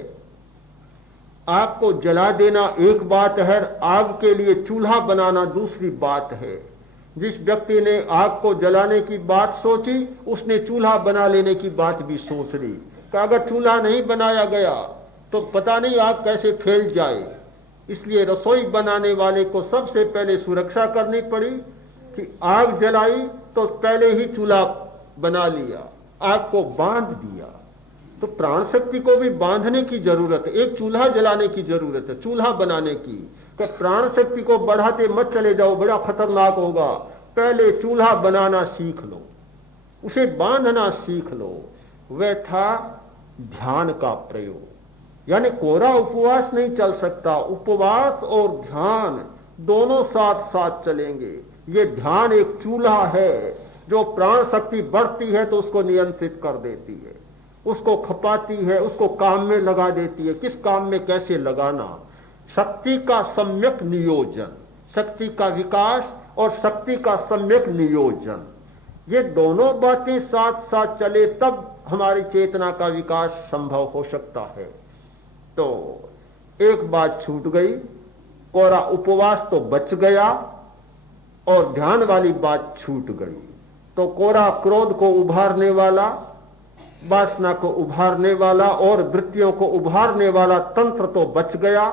आग को जला देना एक बात है, आग के लिए चूल्हा बनाना दूसरी बात है। जिस व्यक्ति ने आग को जलाने की बात सोची, उसने चूल्हा बना लेने की बात भी सोच ली कि अगर चूल्हा नहीं बनाया गया तो पता नहीं आग कैसे फैल जाए। इसलिए रसोई बनाने वाले को सबसे पहले सुरक्षा करनी पड़ी कि आग जलाई तो पहले ही चूल्हा बना लिया, आग को बांध दिया। तो प्राण शक्ति को भी बांधने की जरूरत है, एक चूल्हा जलाने की जरूरत है, चूल्हा बनाने की। कि प्राण शक्ति को बढ़ाते मत चले जाओ, बड़ा खतरनाक होगा। पहले चूल्हा बनाना सीख लो, उसे बांधना सीख लो। वह था ध्यान का प्रयोग। यानी कोरा उपवास नहीं चल सकता, उपवास और ध्यान दोनों साथ साथ चलेंगे। ये ध्यान एक चूल्हा है, जो प्राण शक्ति बढ़ती है तो उसको नियंत्रित कर देती है, उसको खपाती है, उसको काम में लगा देती है। किस काम में कैसे लगाना, शक्ति का सम्यक नियोजन, शक्ति का विकास और शक्ति का सम्यक नियोजन, ये दोनों बातें साथ साथ चले तब हमारी चेतना का विकास संभव हो सकता है। तो एक बात छूट गई, कोरा उपवास तो बच गया और ध्यान वाली बात छूट गई। तो कोरा क्रोध को उभारने वाला, वासना को उभारने वाला और वृत्तियों को उभारने वाला तंत्र तो बच गया,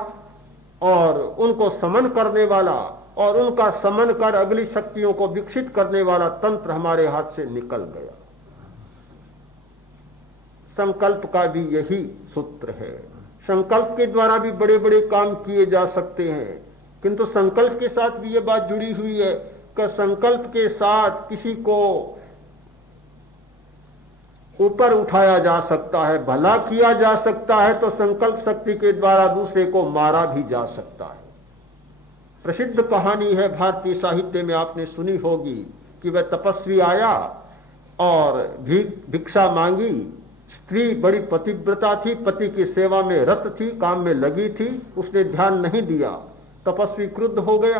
और उनको समन करने वाला और उनका समन कर अगली शक्तियों को विकसित करने वाला तंत्र हमारे हाथ से निकल गया। संकल्प का भी यही सूत्र है। संकल्प के द्वारा भी बड़े बड़े काम किए जा सकते हैं, किंतु संकल्प के साथ भी ये बात जुड़ी हुई है कि संकल्प के साथ किसी को ऊपर उठाया जा सकता है, भला किया जा सकता है, तो संकल्प शक्ति के द्वारा दूसरे को मारा भी जा सकता है। प्रसिद्ध कहानी है भारतीय साहित्य में, आपने सुनी होगी कि वह तपस्वी आया और भिक्षा मांगी। स्त्री बड़ी पतिव्रता थी, पति की सेवा में रत थी, काम में लगी थी, उसने ध्यान नहीं दिया। तपस्वी क्रुद्ध हो गया,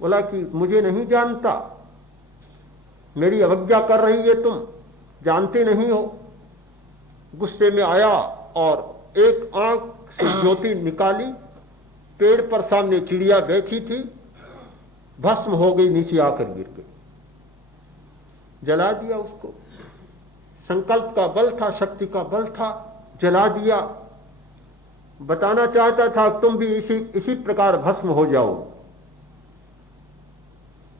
बोला कि मुझे नहीं जानता, मेरी अवज्ञा कर रही है, तुम जानते नहीं हो। गुस्से में आया और एक आंख से ज्योति निकाली, पेड़ पर सामने चिड़िया बैठी थी, भस्म हो गई, नीचे आकर गिर गई, जला दिया उसको। संकल्प का बल था, शक्ति का बल था, जला दिया। बताना चाहता था तुम भी इसी प्रकार भस्म हो जाओ।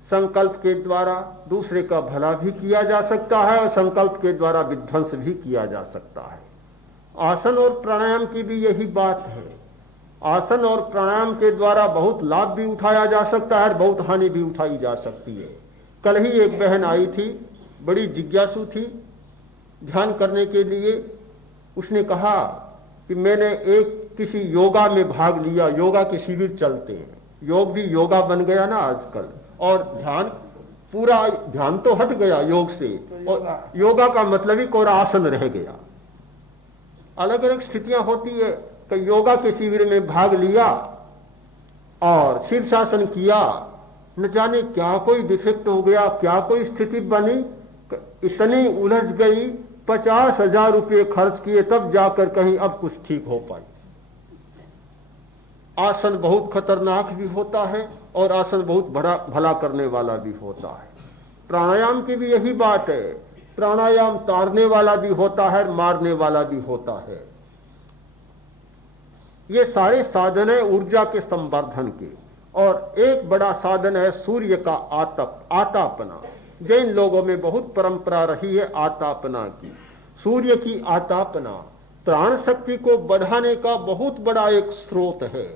संकल्प के द्वारा दूसरे का भला भी किया जा सकता है और संकल्प के द्वारा विध्वंस भी किया जा सकता है। आसन और प्राणायाम की भी यही बात है। आसन और प्राणायाम के द्वारा बहुत लाभ भी उठाया जा सकता है, बहुत हानि भी उठाई जा सकती है। कल ही एक बहन आई थी, बड़ी जिज्ञासु थी ध्यान करने के लिए। उसने कहा कि मैंने एक किसी योगा में भाग लिया, योगा के शिविर चलते हैं, योग भी योगा बन गया ना आजकल, और ध्यान पूरा ध्यान तो हट गया योग से, और योगा का मतलब ही कोरा आसन रह गया। अलग अलग स्थितियां होती है कि योगा के शिविर में भाग लिया और शीर्षासन किया, न जाने क्या कोई डिफेक्ट हो गया, क्या कोई स्थिति बनी, इतनी उलझ गई, 50,000 रुपये खर्च किए तब जाकर कहीं अब कुछ ठीक हो पाई। आसन बहुत खतरनाक भी होता है और आसन बहुत बड़ा भला करने वाला भी होता है। प्राणायाम की भी यही बात है, प्राणायाम तारने वाला भी होता है, मारने वाला भी होता है। ये सारे साधन है ऊर्जा के संवर्धन के, और एक बड़ा साधन है सूर्य का आतापना। जैन लोगों में बहुत परंपरा रही है आतापना की। सूर्य की आतापना प्राण शक्ति को बढ़ाने का बहुत बड़ा एक स्रोत है।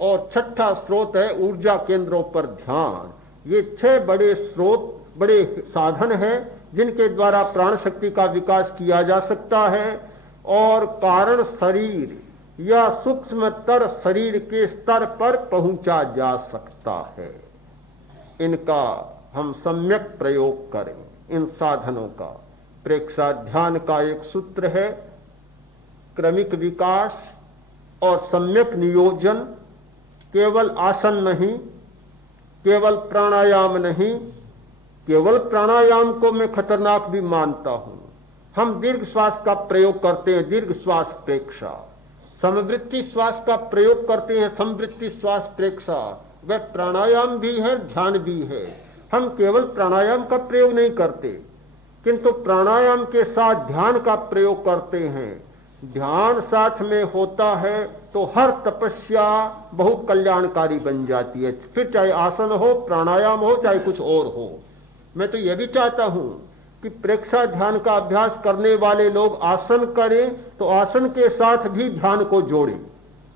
और छठा स्रोत है ऊर्जा केंद्रों पर ध्यान। ये 6 बड़े स्रोत, बड़े साधन हैं जिनके द्वारा प्राण शक्ति का विकास किया जा सकता है। और कारण शरीर या सूक्ष्मतर शरीर के स्तर पर पहुंचा जा सकता है। इनका हम सम्यक प्रयोग करें। इन साधनों का प्रेक्षा ध्यान का एक सूत्र है, क्रमिक विकास और सम्यक नियोजन। केवल आसन नहीं, केवल प्राणायाम नहीं, केवल प्राणायाम को मैं खतरनाक भी मानता हूं। हम दीर्घ श्वास का प्रयोग करते हैं, दीर्घ श्वास प्रेक्षा, समवृत्ति श्वास का प्रयोग करते हैं, समवृत्ति श्वास प्रेक्षा। वह प्राणायाम भी है, ध्यान भी है। हम केवल प्राणायाम का प्रयोग नहीं करते, किंतु प्राणायाम के साथ ध्यान का प्रयोग करते हैं। ध्यान साथ में होता है तो हर तपस्या बहुत कल्याणकारी बन जाती है, फिर चाहे आसन हो, प्राणायाम हो, चाहे कुछ और हो। मैं तो यह भी चाहता हूं कि प्रेक्षा ध्यान का अभ्यास करने वाले लोग आसन करें तो आसन के साथ भी ध्यान को जोड़ें,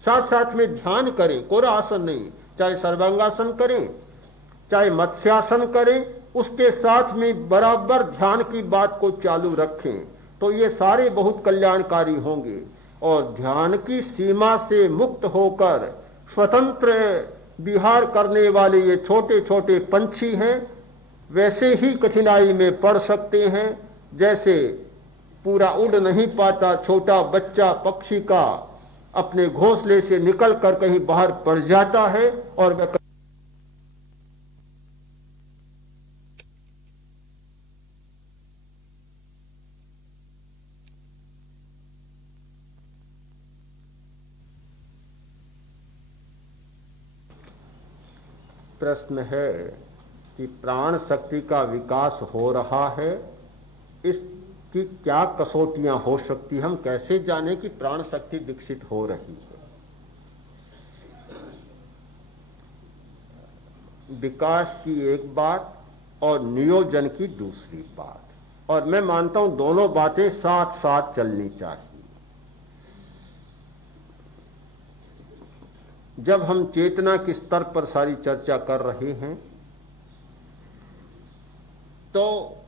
साथ साथ में ध्यान करें, कोरा आसन नहीं। चाहे सर्वांगासन करें, चाहे मत्स्यासन करें, उसके साथ में बराबर ध्यान की बात को चालू रखें, तो ये सारे बहुत कल्याणकारी होंगे। और ध्यान की सीमा से मुक्त होकर स्वतंत्र विहार करने वाले ये छोटे छोटे पंछी हैं, वैसे ही कठिनाई में पड़ सकते हैं जैसे पूरा उड़ नहीं पाता छोटा बच्चा पक्षी का अपने घोंसले से निकलकर कहीं बाहर पड़ जाता है और वह प्रश्न है कि प्राण शक्ति का विकास हो रहा है, इसकी क्या कसौटियां हो सकती, हम कैसे जाने कि प्राण शक्ति विकसित हो रही है। विकास की एक बात और नियोजन की दूसरी बात, और मैं मानता हूं दोनों बातें साथ साथ चलनी चाहिए। जब हम चेतना के स्तर पर सारी चर्चा कर रहे हैं तो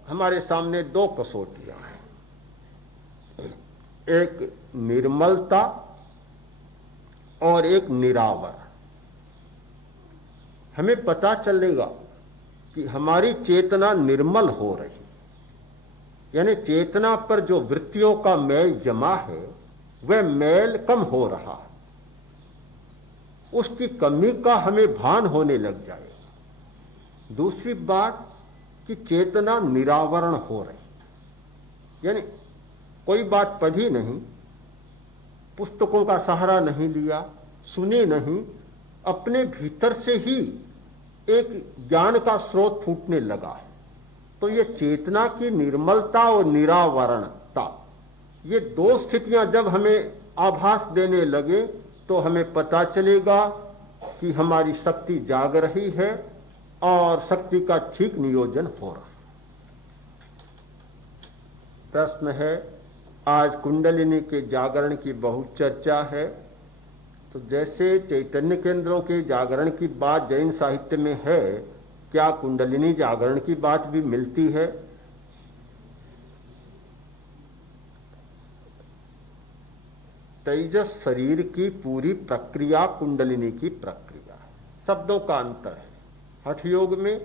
हमारे सामने दो कसौटियां हैं, एक निर्मलता और एक निरावर। हमें पता चलेगा कि हमारी चेतना निर्मल हो रही, यानी चेतना पर जो वृत्तियों का मैल जमा है वह मैल कम हो रहा है, उसकी कमी का हमें भान होने लग जाएगा। दूसरी बात कि चेतना निरावरण हो रही, यानी कोई बात पढ़ी नहीं, पुस्तकों का सहारा नहीं लिया, सुनी नहीं, अपने भीतर से ही एक ज्ञान का स्रोत फूटने लगा है। तो ये चेतना की निर्मलता और निरावरणता, ये दो स्थितियां जब हमें आभास देने लगे तो हमें पता चलेगा कि हमारी शक्ति जाग रही है और शक्ति का ठीक नियोजन हो रहा है। प्रश्न है, आज कुंडलिनी के जागरण की बहुत चर्चा है, तो जैसे चैतन्य केंद्रों के जागरण की बात जैन साहित्य में है, क्या कुंडलिनी जागरण की बात भी मिलती है? तेजस शरीर की पूरी प्रक्रिया कुंडलिनी की प्रक्रिया है, शब्दों का अंतर है। हठ योग में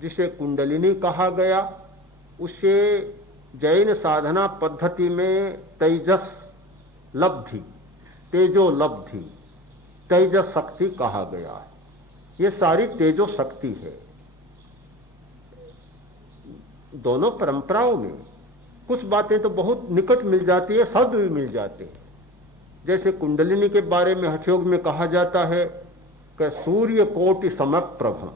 जिसे कुंडलिनी कहा गया उसे जैन साधना पद्धति में तेजस लब्धि, तेजो लब्धि, तेजस शक्ति कहा गया है। ये सारी तेजो शक्ति है। दोनों परंपराओं में कुछ बातें तो बहुत निकट मिल जाती है, शब्द भी मिल जाते हैं। जैसे कुंडलिनी के बारे में हठ योग में कहा जाता है कि सूर्य कोटि समप्रभा,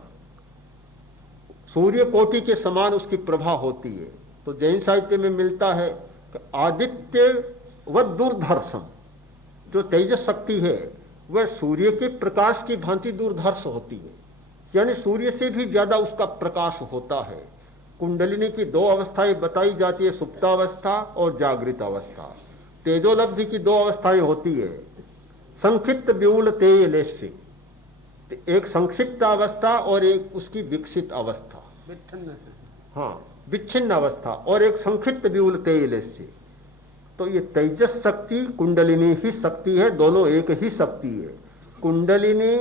सूर्य कोटि के समान उसकी प्रभा होती है। तो जैन साहित्य में मिलता है कि आदित्य व दूरदर्शन, जो तेजस शक्ति है वह सूर्य के प्रकाश की भांति दूरदर्श होती है, यानी सूर्य से भी ज्यादा उसका प्रकाश होता है। कुंडलिनी की दो अवस्थाएं बताई जाती है, सुप्तावस्था और जागृत अवस्था। तेजोलब्धि की दो अवस्थाएं होती है, संक्षिप्त व्यूल तेजलेस्य, एक संक्षिप्त अवस्था और एक उसकी विकसित अवस्था, हाँ विच्छिन्न अवस्था, और एक संक्षिप्त व्यूल तेजलेस्य। तो ये तेजस शक्ति कुंडलिनी ही शक्ति है, दोनों एक ही शक्ति है। कुंडलिनी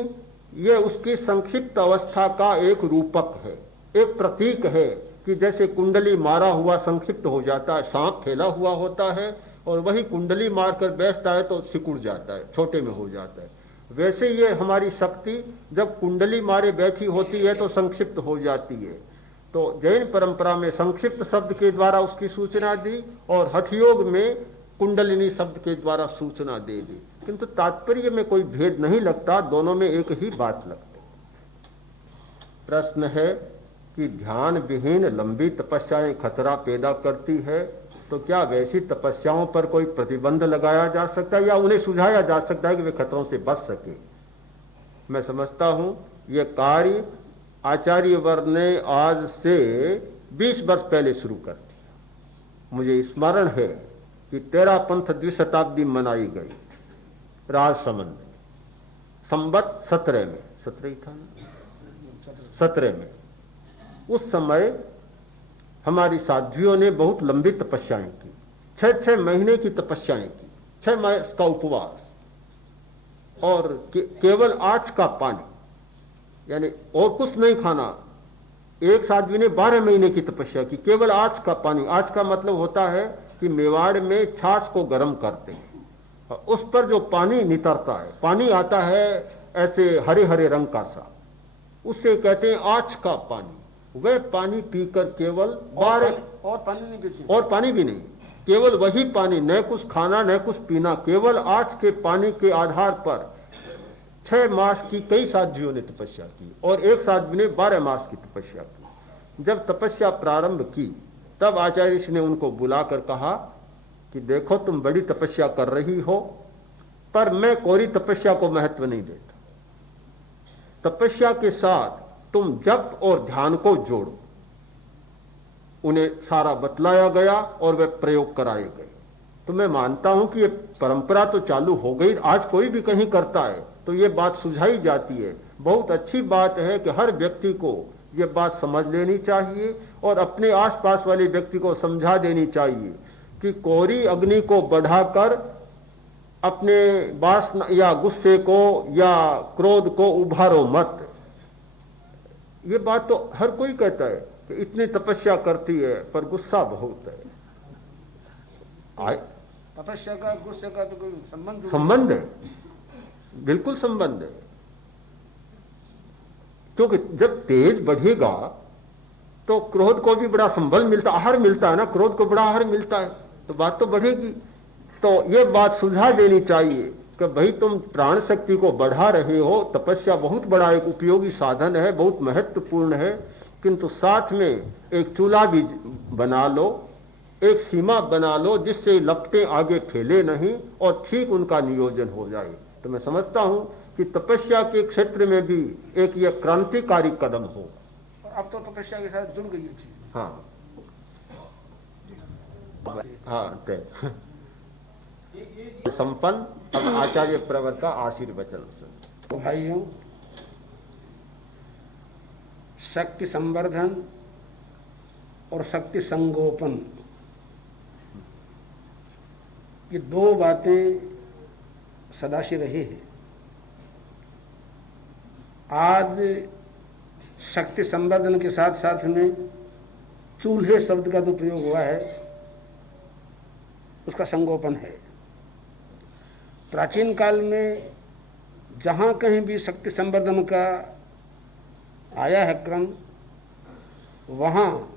ये उसकी संक्षिप्त अवस्था का एक रूपक है, एक प्रतीक है कि जैसे कुंडली मारा हुआ संक्षिप्त हो जाता है, सांप फैला हुआ होता है और वही कुंडली मारकर बैठता है तो सिकुड़ जाता है, छोटे में हो जाता है। वैसे ये हमारी शक्ति जब कुंडली मारे बैठी होती है तो संक्षिप्त हो जाती है। तो जैन परंपरा में संक्षिप्त शब्द के द्वारा उसकी सूचना दी और हठयोग में कुंडलिनी शब्द के द्वारा सूचना दे दी, किंतु तात्पर्य में कोई भेद नहीं लगता, दोनों में एक ही बात लगती। प्रश्न है कि ध्यान विहीन लंबी तपस्याएं खतरा पैदा करती है, तो क्या वैसी तपस्याओं पर कोई प्रतिबंध लगाया जा सकता है या उन्हें सुझाया जा सकता है कि वे खतरों से बच सके? मैं समझता हूं यह कार्य आचार्य वर्ग ने आज से 20 वर्ष पहले शुरू कर दिया। मुझे स्मरण है कि 13 पंथ द्विशताब्दी मनाई गई राजसमंद में, संवत 17 में, 17 ही था ना, 17 में। उस समय हमारी साध्वियों ने बहुत लंबी तपस्याएं की, 6-6 महीने की तपस्याएं की, 6 मास का उपवास और केवल आँच का पानी, यानी और कुछ नहीं खाना। एक साध्वी ने 12 महीने की तपस्या की, केवल आँच का पानी। आँच का मतलब होता है कि मेवाड़ में छाछ को गर्म करते हैं, उस पर जो पानी नितरता है, पानी आता है ऐसे हरे हरे रंग का सा, उससे कहते हैं आँच का पानी। वह पानी पीकर केवल 12 और पानी नहीं पीती, और पानी भी नहीं, केवल वही पानी, न कुछ खाना न कुछ पीना, केवल आँच के पानी के आधार पर 6 मास की कई साध्वियों ने तपस्या की और एक साध्वी ने 12 मास की तपस्या की। जब तपस्या प्रारंभ की तब आचार्य जी ने उनको बुलाकर कहा कि देखो तुम बड़ी तपस्या कर रही हो, पर मैं कोरी तपस्या को महत्व नहीं देता। तपस्या के साथ तुम जप और ध्यान को जोड़ो। उन्हें सारा बतलाया गया और वे प्रयोग कराए गए। तो मैं मानता हूं कि ये परंपरा तो चालू हो गई, आज कोई भी कहीं करता है तो ये बात सुझाई जाती है। बहुत अच्छी बात है कि हर व्यक्ति को ये बात समझ लेनी चाहिए और अपने आसपास वाले व्यक्ति को समझा देनी चाहिए कि कोरी अग्नि को बढ़ाकर अपने वासना या गुस्से को या क्रोध को उभारो मत। ये बात तो हर कोई कहता है कि इतनी तपस्या करती है पर गुस्सा बहुत है। तपस्या का गुस्से का तो कोई संबंध है, बिल्कुल संबंध है। क्योंकि जब तेज बढ़ेगा तो क्रोध को भी बड़ा संबल मिलता, आहार मिलता है ना, क्रोध को बड़ा आहार मिलता है, तो बात तो बढ़ेगी। तो ये बात सुझा देनी चाहिए कि भाई तुम प्राण शक्ति को बढ़ा रहे हो, तपस्या बहुत बड़ा एक उपयोगी साधन है, बहुत महत्वपूर्ण है, किंतु साथ में एक चूल्हा भी बना लो, एक सीमा बना लो जिससे लपटें आगे फैले नहीं और ठीक उनका नियोजन हो जाए। तो मैं समझता हूं कि तपस्या के क्षेत्र में भी एक यह क्रांतिकारी कदम हो। अब तो तपस्या के साथ जुड़ गई है चीज। हाँ हाँ, संपन्न। अब आचार्य प्रवर का आशीर्वचन से। तो भाइयों, शक्ति संवर्धन और शक्ति संगोपन, ये 2 बातें सदा से रही है। आज शक्ति संवर्धन के साथ साथ में चूल्हे शब्द का जो प्रयोग हुआ है उसका संगोपन है। प्राचीन काल में जहाँ कहीं भी शक्ति संवर्धन का आया है क्रम, वहाँ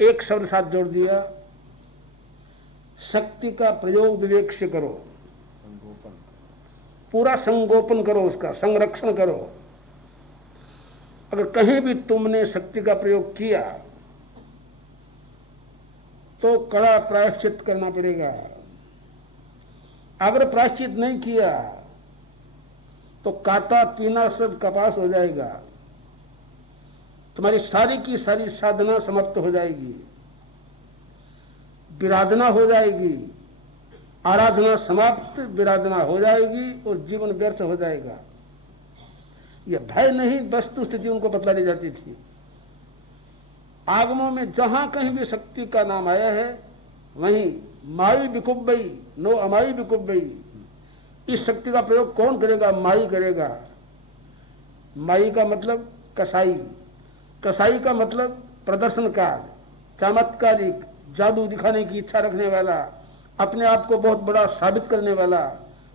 एक शब्द साथ जोड़ दिया, शक्ति का प्रयोग विवेक से करो, पूरा संगोपन करो, उसका संरक्षण करो। अगर कहीं भी तुमने शक्ति का प्रयोग किया तो कड़ा प्रायश्चित करना पड़ेगा। अगर प्रायश्चित नहीं किया तो काटा पीना सब कपास हो जाएगा, तुम्हारी सारी की सारी साधना समाप्त हो जाएगी, विराधना हो जाएगी, आराधना समाप्त, विराधना हो जाएगी और जीवन व्यर्थ हो जाएगा। यह भय नहीं, वस्तु स्थिति उनको बतलाई जाती थी। आगमों में जहां कहीं भी शक्ति का नाम आया है वहीं माई बिकुब्बई नो अमाई बिकुब्बई, इस शक्ति का प्रयोग कौन करेगा? माई करेगा। माई का मतलब कसाई, कसाई का मतलब प्रदर्शनकार, चमत्कारिक, जादू दिखाने की इच्छा रखने वाला, अपने आप को बहुत बड़ा साबित करने वाला,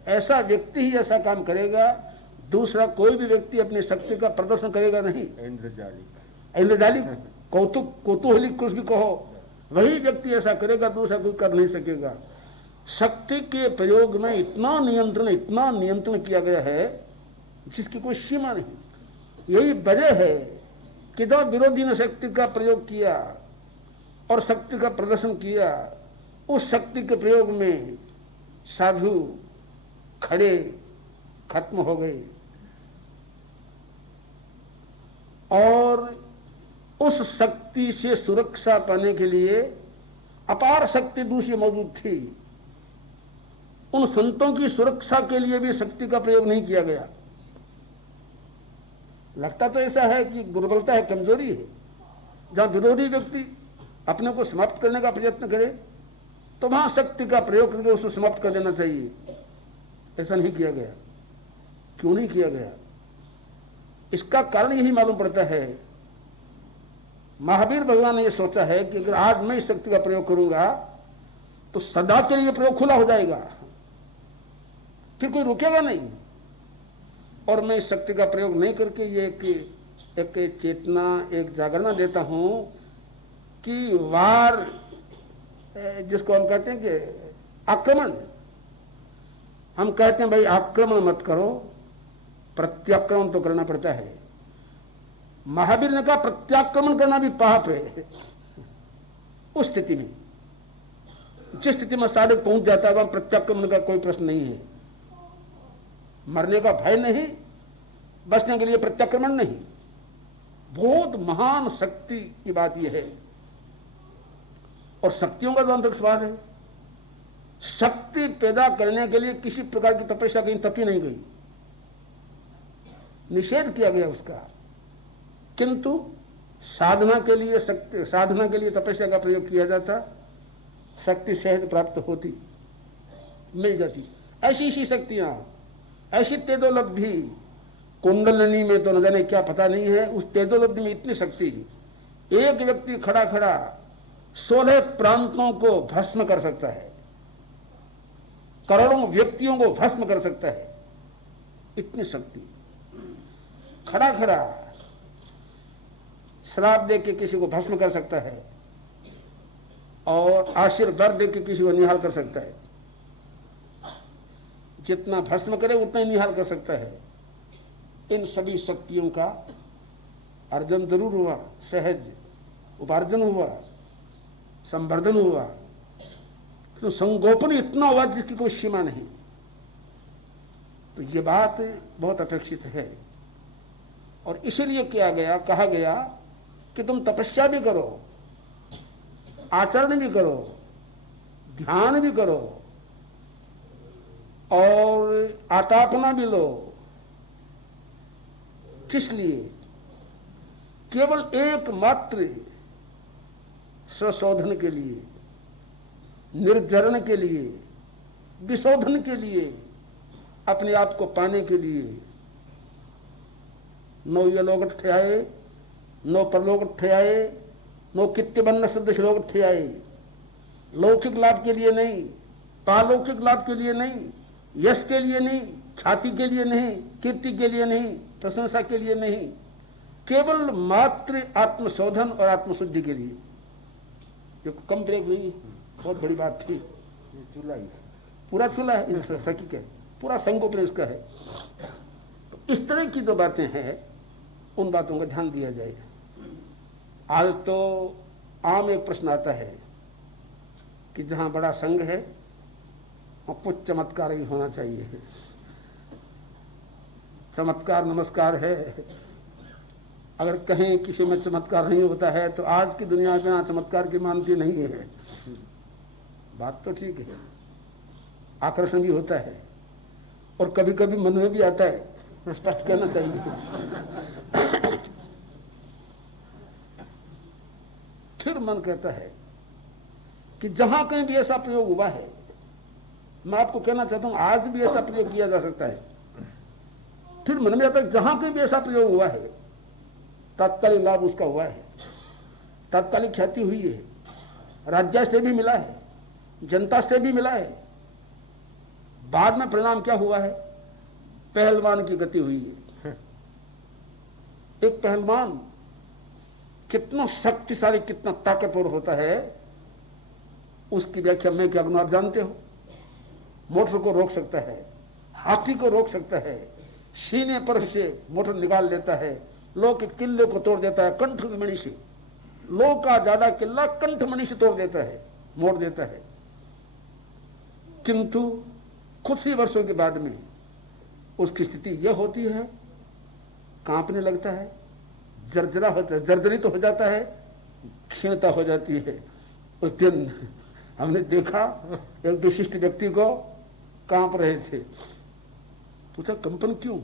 ऐसा व्यक्ति ही ऐसा काम करेगा। दूसरा कोई भी व्यक्ति अपनी शक्ति का प्रदर्शन करेगा नहीं। इंद्रजालिक, कौतुक, कौतूहलिक कुछ भी कहो, वही व्यक्ति ऐसा करेगा, दूसरा कोई कर नहीं सकेगा। शक्ति के प्रयोग में इतना नियंत्रण किया गया है जिसकी कोई सीमा नहीं। यही वजह है कि जब विरोधी ने शक्ति का प्रयोग किया और शक्ति का प्रदर्शन किया, उस शक्ति के प्रयोग में साधु खड़े खत्म हो गए और उस शक्ति से सुरक्षा पाने के लिए अपार शक्ति दूसरी मौजूद थी। उन संतों की सुरक्षा के लिए भी शक्ति का प्रयोग नहीं किया गया। लगता तो ऐसा है कि दुर्बलता है, कमजोरी है। जहां विरोधी व्यक्ति अपने को समाप्त करने का प्रयत्न करे तो वहां शक्ति का प्रयोग करके उसको समाप्त कर देना चाहिए। ऐसा नहीं किया गया। क्यों नहीं किया गया? इसका कारण यही मालूम पड़ता है, महावीर भगवान ने यह सोचा है कि अगर आज मैं इस शक्ति का प्रयोग करूंगा तो सदा के लिए प्रयोग खुला हो जाएगा, फिर कोई रुकेगा नहीं। और मैं इस शक्ति का प्रयोग नहीं करके ये एक चेतना, एक जागरण देता हूं कि वार, जिसको हम कहते हैं कि आक्रमण, हम कहते हैं भाई आक्रमण मत करो, प्रत्याक्रमण तो करना पड़ता है। महावीर ने कहा प्रत्याक्रमण करना भी पाप है। उस स्थिति में, जिस स्थिति में साधक पहुंच जाता है वहां प्रत्याक्रमण का कोई प्रश्न नहीं है। मरने का भय नहीं, बचने के लिए प्रत्याक्रमण नहीं। बहुत महान शक्ति की बात यह है। और शक्तियों का तो अंतरिक्ष सवाल है। शक्ति पैदा करने के लिए किसी प्रकार की तपस्या कहीं तपी नहीं गई, निषेध किया गया उसका। किंतु साधना के लिए शक्ति, साधना के लिए तपस्या का प्रयोग किया जाता, शक्ति सहज प्राप्त होती, मिल जाती। ऐसी सी शक्तियां, ऐसी तेजोलब्धि, कुंडलिनी में तो न जाने क्या पता नहीं है, उस तेजोलब्धि में इतनी शक्ति। एक व्यक्ति खड़ा खड़ा 16 प्रांतों को भस्म कर सकता है, करोड़ों व्यक्तियों को भस्म कर सकता है, इतनी शक्ति। खड़ा खड़ा श्राप दे के किसी को भस्म कर सकता है और आशीर्वाद दे के किसी को निहाल कर सकता है। जितना भस्म करे उतना ही निहाल कर सकता है। इन सभी शक्तियों का अर्जन जरूर हुआ, सहज उपार्जन हुआ, संवर्धन हुआ, तो संगोपन इतना हुआ जिसकी कोई सीमा नहीं। तो ये बात बहुत अपेक्षित है। और इसीलिए किया गया, कहा गया कि तुम तपस्या भी करो, आचरण भी करो, ध्यान भी करो और आतापना भी लो। किस लिए? केवल एकमात्र स्वशोधन के लिए, निर्जरण के लिए, विशोधन के लिए, अपने आप को पाने के लिए। नो ये लोग ठियाए, नो परलोक ठियाए, नो कित्य बन्न शब्द श्लोक ठियाए। लौकिक लाभ के लिए नहीं, पारलौकिक लाभ के लिए नहीं, यश के लिए नहीं, ख्याति के लिए नहीं, कीर्ति के लिए नहीं, प्रशंसा के लिए नहीं, केवल मात्र आत्मशोधन और आत्मशुद्धि के लिए। जो कम प्रयोग नहीं, बहुत बड़ी बात थी। चूल्हा ही पूरा चूल्हा है, सकी के पूरा संगोपन इसका है। इस तरह की जो बातें हैं उन बातों का ध्यान दिया जाए। आज तो आम एक प्रश्न आता है कि जहां बड़ा संघ है वहां कुछ चमत्कार ही होना चाहिए। चमत्कार नमस्कार है, अगर कहीं किसी में चमत्कार नहीं होता है तो आज की दुनिया बिना चमत्कार की मानती नहीं है। बात तो ठीक है, आकर्षण भी होता है और कभी कभी मन में भी आता है, स्पष्ट कहना चाहिए। फिर मन कहता है कि जहां कहीं भी ऐसा प्रयोग हुआ है, मैं आपको कहना चाहता हूं आज भी ऐसा प्रयोग किया जा सकता है। फिर मन में आता है जहां कहीं भी ऐसा प्रयोग हुआ है, तात्कालिक लाभ उसका हुआ है, तात्कालिक ख्याति हुई है, राज्य से भी मिला है, जनता से भी मिला है। बाद में परिणाम क्या हुआ है? पहलवान की गति हुई है। एक पहलवान कितना शक्तिशाली, कितना ताकतवर होता है, उसकी व्याख्या मैं क्या करूं, आप जानते हो। मोटर को रोक सकता है, हाथी को रोक सकता है, सीने पर से मोटर निकाल लेता है, लोग के किले को तोड़ देता है कंठमणि से। लोग का ज्यादा किला कंठमणि से तोड़ देता है, मोड़ देता है। किंतु कुछ ही वर्षों के बाद में उसकी स्थिति यह होती है, कांपने लगता है, जर्जरा होता है, जर्जरित तो हो जाता है, क्षीणता हो जाती है। उस दिन हमने देखा एक विशिष्ट व्यक्ति को कांप रहे थे। पूछा कंपन क्यों?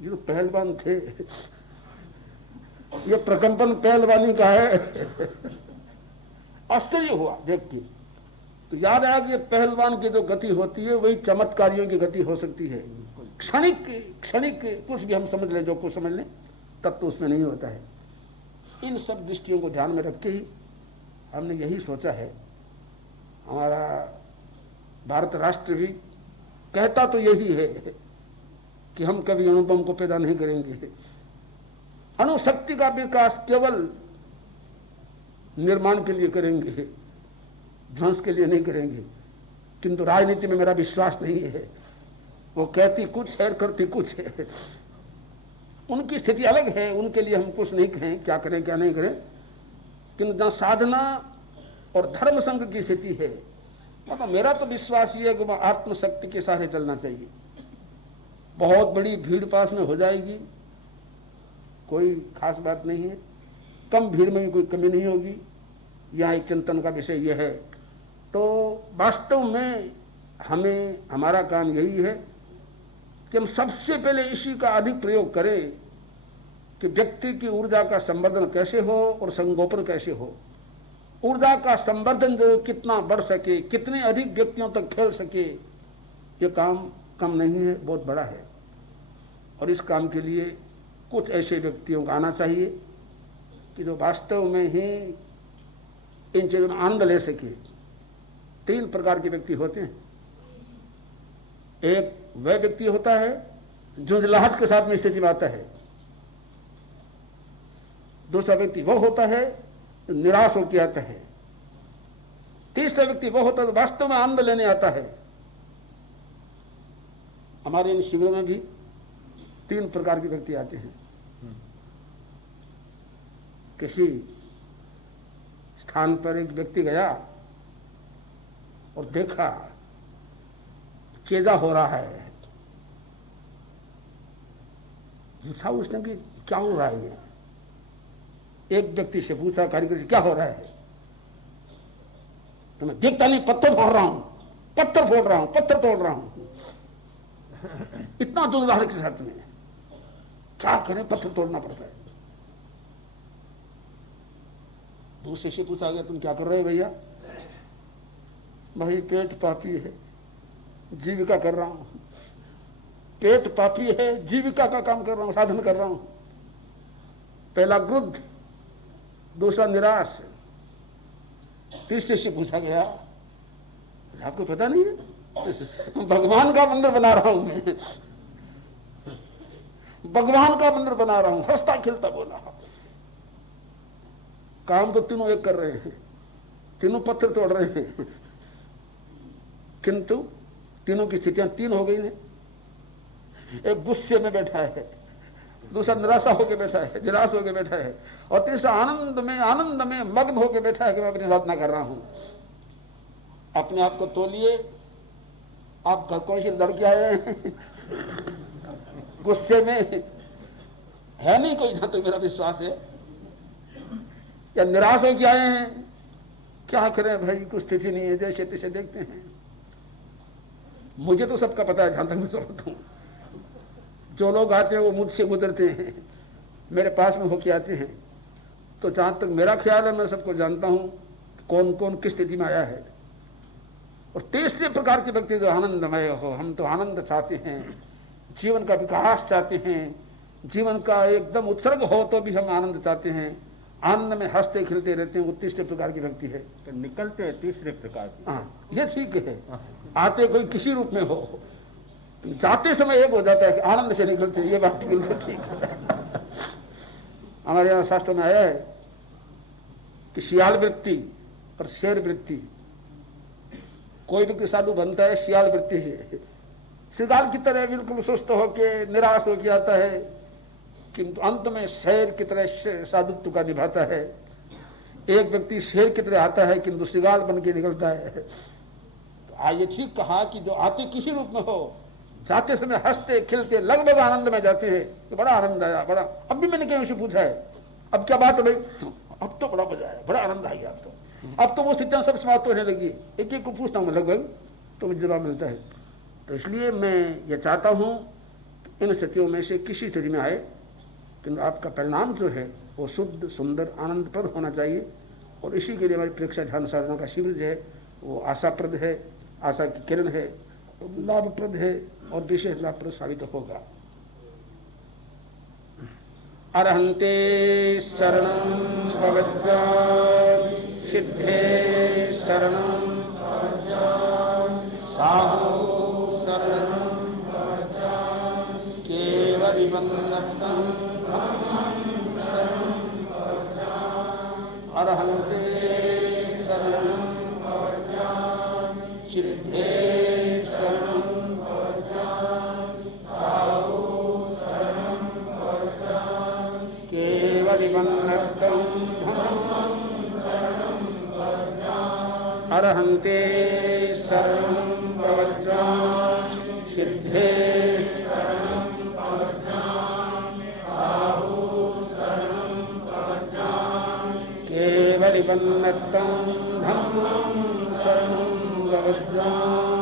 ये तो पहलवान थे, ये प्रकंपन पहलवानी का है। आश्चर्य हुआ देख के। तो याद आया कि ये पहलवान की जो गति होती है वही चमत्कारियों की गति हो सकती है। क्षणिक कुछ भी हम समझ लें, जो कुछ समझ लें, तब तो उसमें नहीं होता है। इन सब दृष्टियों को ध्यान में रख के ही हमने यही सोचा है। हमारा भारत राष्ट्र भी कहता तो यही है कि हम कभी अणुबम को पैदा नहीं करेंगे। अणुशक्ति का विकास केवल निर्माण के लिए करेंगे, ध्वंस के लिए नहीं करेंगे। किंतु राजनीति में मेरा विश्वास नहीं है। वो कहती कुछ है, करती कुछ है। उनकी स्थिति अलग है, उनके लिए हम कुछ नहीं कहें, क्या करें क्या नहीं करें। किंतु जहां साधना और धर्म संघ की स्थिति है, मतलब मेरा तो विश्वास ये है कि वह आत्मशक्ति के सहारे चलना चाहिए। बहुत बड़ी भीड़ पास में हो जाएगी, कोई खास बात नहीं है। कम भीड़ में भी कोई कमी नहीं होगी। यहाँ एक चिंतन का विषय यह है। तो वास्तव में हमें, हमारा काम यही है कि हम सबसे पहले इसी का अधिक प्रयोग करें कि व्यक्ति की ऊर्जा का संवर्धन कैसे हो और संगोपन कैसे हो। ऊर्जा का संवर्धन जो कितना बढ़ सके, कितने अधिक व्यक्तियों तक फैल सके, ये काम कम नहीं है, बहुत बड़ा है। और इस काम के लिए कुछ ऐसे व्यक्तियों का आना चाहिए कि जो वास्तव में ही इन चीजों में आनंद ले सके। 3 प्रकार के व्यक्ति होते हैं। एक वह व्यक्ति होता है जो झुंझलाहट के साथ में स्थिति में आता है। दूसरा व्यक्ति वह होता है जो निराश होकर आता है। तीसरा व्यक्ति वह होता है जो वास्तव में आनंद लेने आता है। हमारे इन शिविरों में भी 3 प्रकार के व्यक्ति आते हैं। किसी स्थान पर एक व्यक्ति गया और देखा चेजा हो रहा है। पूछा उसने कि क्या हो रहा है ये? एक व्यक्ति से पूछा कारीगर से, क्या हो रहा है? तो मैं देखता नहीं, पत्थर फोड़ रहा हूं, पत्थर फोड़ रहा हूं, पत्थर तोड़ रहा हूं। इतना दुर्भाग्य के साथ में क्या करें, पत्थर तोड़ना पड़ता है। दूसरे से पूछा गया, तुम क्या कर रहे हो भैया? भाई पेट पापी है, जीविका कर रहा हूं। पेट पापी है, जीविका का काम कर रहा हूं, साधन कर रहा हूं। पहला क्रुद्ध, दूसरा निराश। तीसरे से पूछा गया, आपको पता नहीं है भगवान का मंदिर बना रहा हूं मैं, भगवान का मंदिर बना रहा हूं। हंसता खिलता बोला, काम तो तीनों एक कर रहे हैं, तीनों पत्थर तोड़ रहे हैं, किंतु तीनों की स्थितियां 3 हो गई ने। एक गुस्से में बैठा है, दूसरा निराशा होकर बैठा है, निराश होकर बैठा है, और तीसरा आनंद में मग्न होकर बैठा है कि मैं अपनी साधना कर रहा हूं। अपने आप को तोलिए, आप घर कौन सी लड़के आए हैं? गुस्से में है नहीं कोई, ना तो मेरा विश्वास है। या निराश हो के आए हैं, क्या करें भाई, कुछ स्थिति नहीं है, जैसे तैसे देखते हैं। मुझे तो सबका पता है, जहां तक मैं समझता हूं। जो लोग आते हैं वो मुझसे गुजरते हैं, मेरे पास में होके आते हैं। तो जहां तक मेरा ख्याल है, मैं सबको जानता हूं, कौन कौन किस स्थिति में आया है। और तीसरे प्रकार के व्यक्ति जो आनंदमय हो, हम तो आनंद चाहते हैं, जीवन का विकास चाहते हैं, जीवन का एकदम उत्सर्ग हो तो भी हम आनंद चाहते हैं, आनंद में हंसते खिलते रहते हैं, वो तीसरे प्रकार की व्यक्ति है। तो निकलते हैं तीसरे प्रकार की। हाँ, ये ठीक है। आते कोई किसी रूप में हो, जाते समय एक हो जाता है कि आनंद से निकलते, ये बात बिल्कुल ठीक है। हमारे यहाँ शास्त्र में आया है कि शियाल वृत्ति और शेर वृत्ति, कोई भी साधु बनता है शियाल वृत्ति से, शियाल की तरह बिल्कुल सुस्त होके निराश होके आता है, किंतु अंत में शेर की तरह साधुत्व का निभाता है। एक व्यक्ति शेर की तरह आता है किंतु शियाल बन के निकलता है। तो ये ठीक कहा कि जो आते किसी रूप में हो, जाते समय हंसते खिलते लगभग आनंद में जाते हैं, तो बड़ा आनंद आया, बड़ा। अब भी मैंने कहीं से पूछा है, अब क्या बात है भाई, अब तो बड़ा मजा आया, बड़ा आनंद आ गया। अब तो वो स्थितियां सब समाप्त होने लगी। एक एक को पूछता हूँ लगभग, तो मुझे जवाब मिलता है। तो इसलिए मैं ये चाहता हूँ इन स्थितियों में से किसी स्थिति में आए, किंतु आपका परिणाम जो है वो शुद्ध सुंदर आनंदप्रद होना चाहिए। और इसी के लिए हमारी परीक्षा ध्यान साधना का शिविर जो है वो आशाप्रद है, आशा की किरण है, लाभप्रद है और विशेष लाभप्रद साबित होगा। अरहंते शरणं भवज्जामि, सिद्धे शरणं भवज्जामि, साहु शरणं भवज्जामि, केवलिमं नतं शरणं भवज्जामि, अरहंते शरणं भवज्जामि, सिद्धे शरणं भवज्जामि, साहु शरणं भवज्जामि, केवलिमं नतं अरहंते शरणं भवज्जामि, सिद्धे शरणं भवज्जामि, साहु शरणं भवज्जामि, केवलिमं नतं धम्मं शरणं भवज्जामि।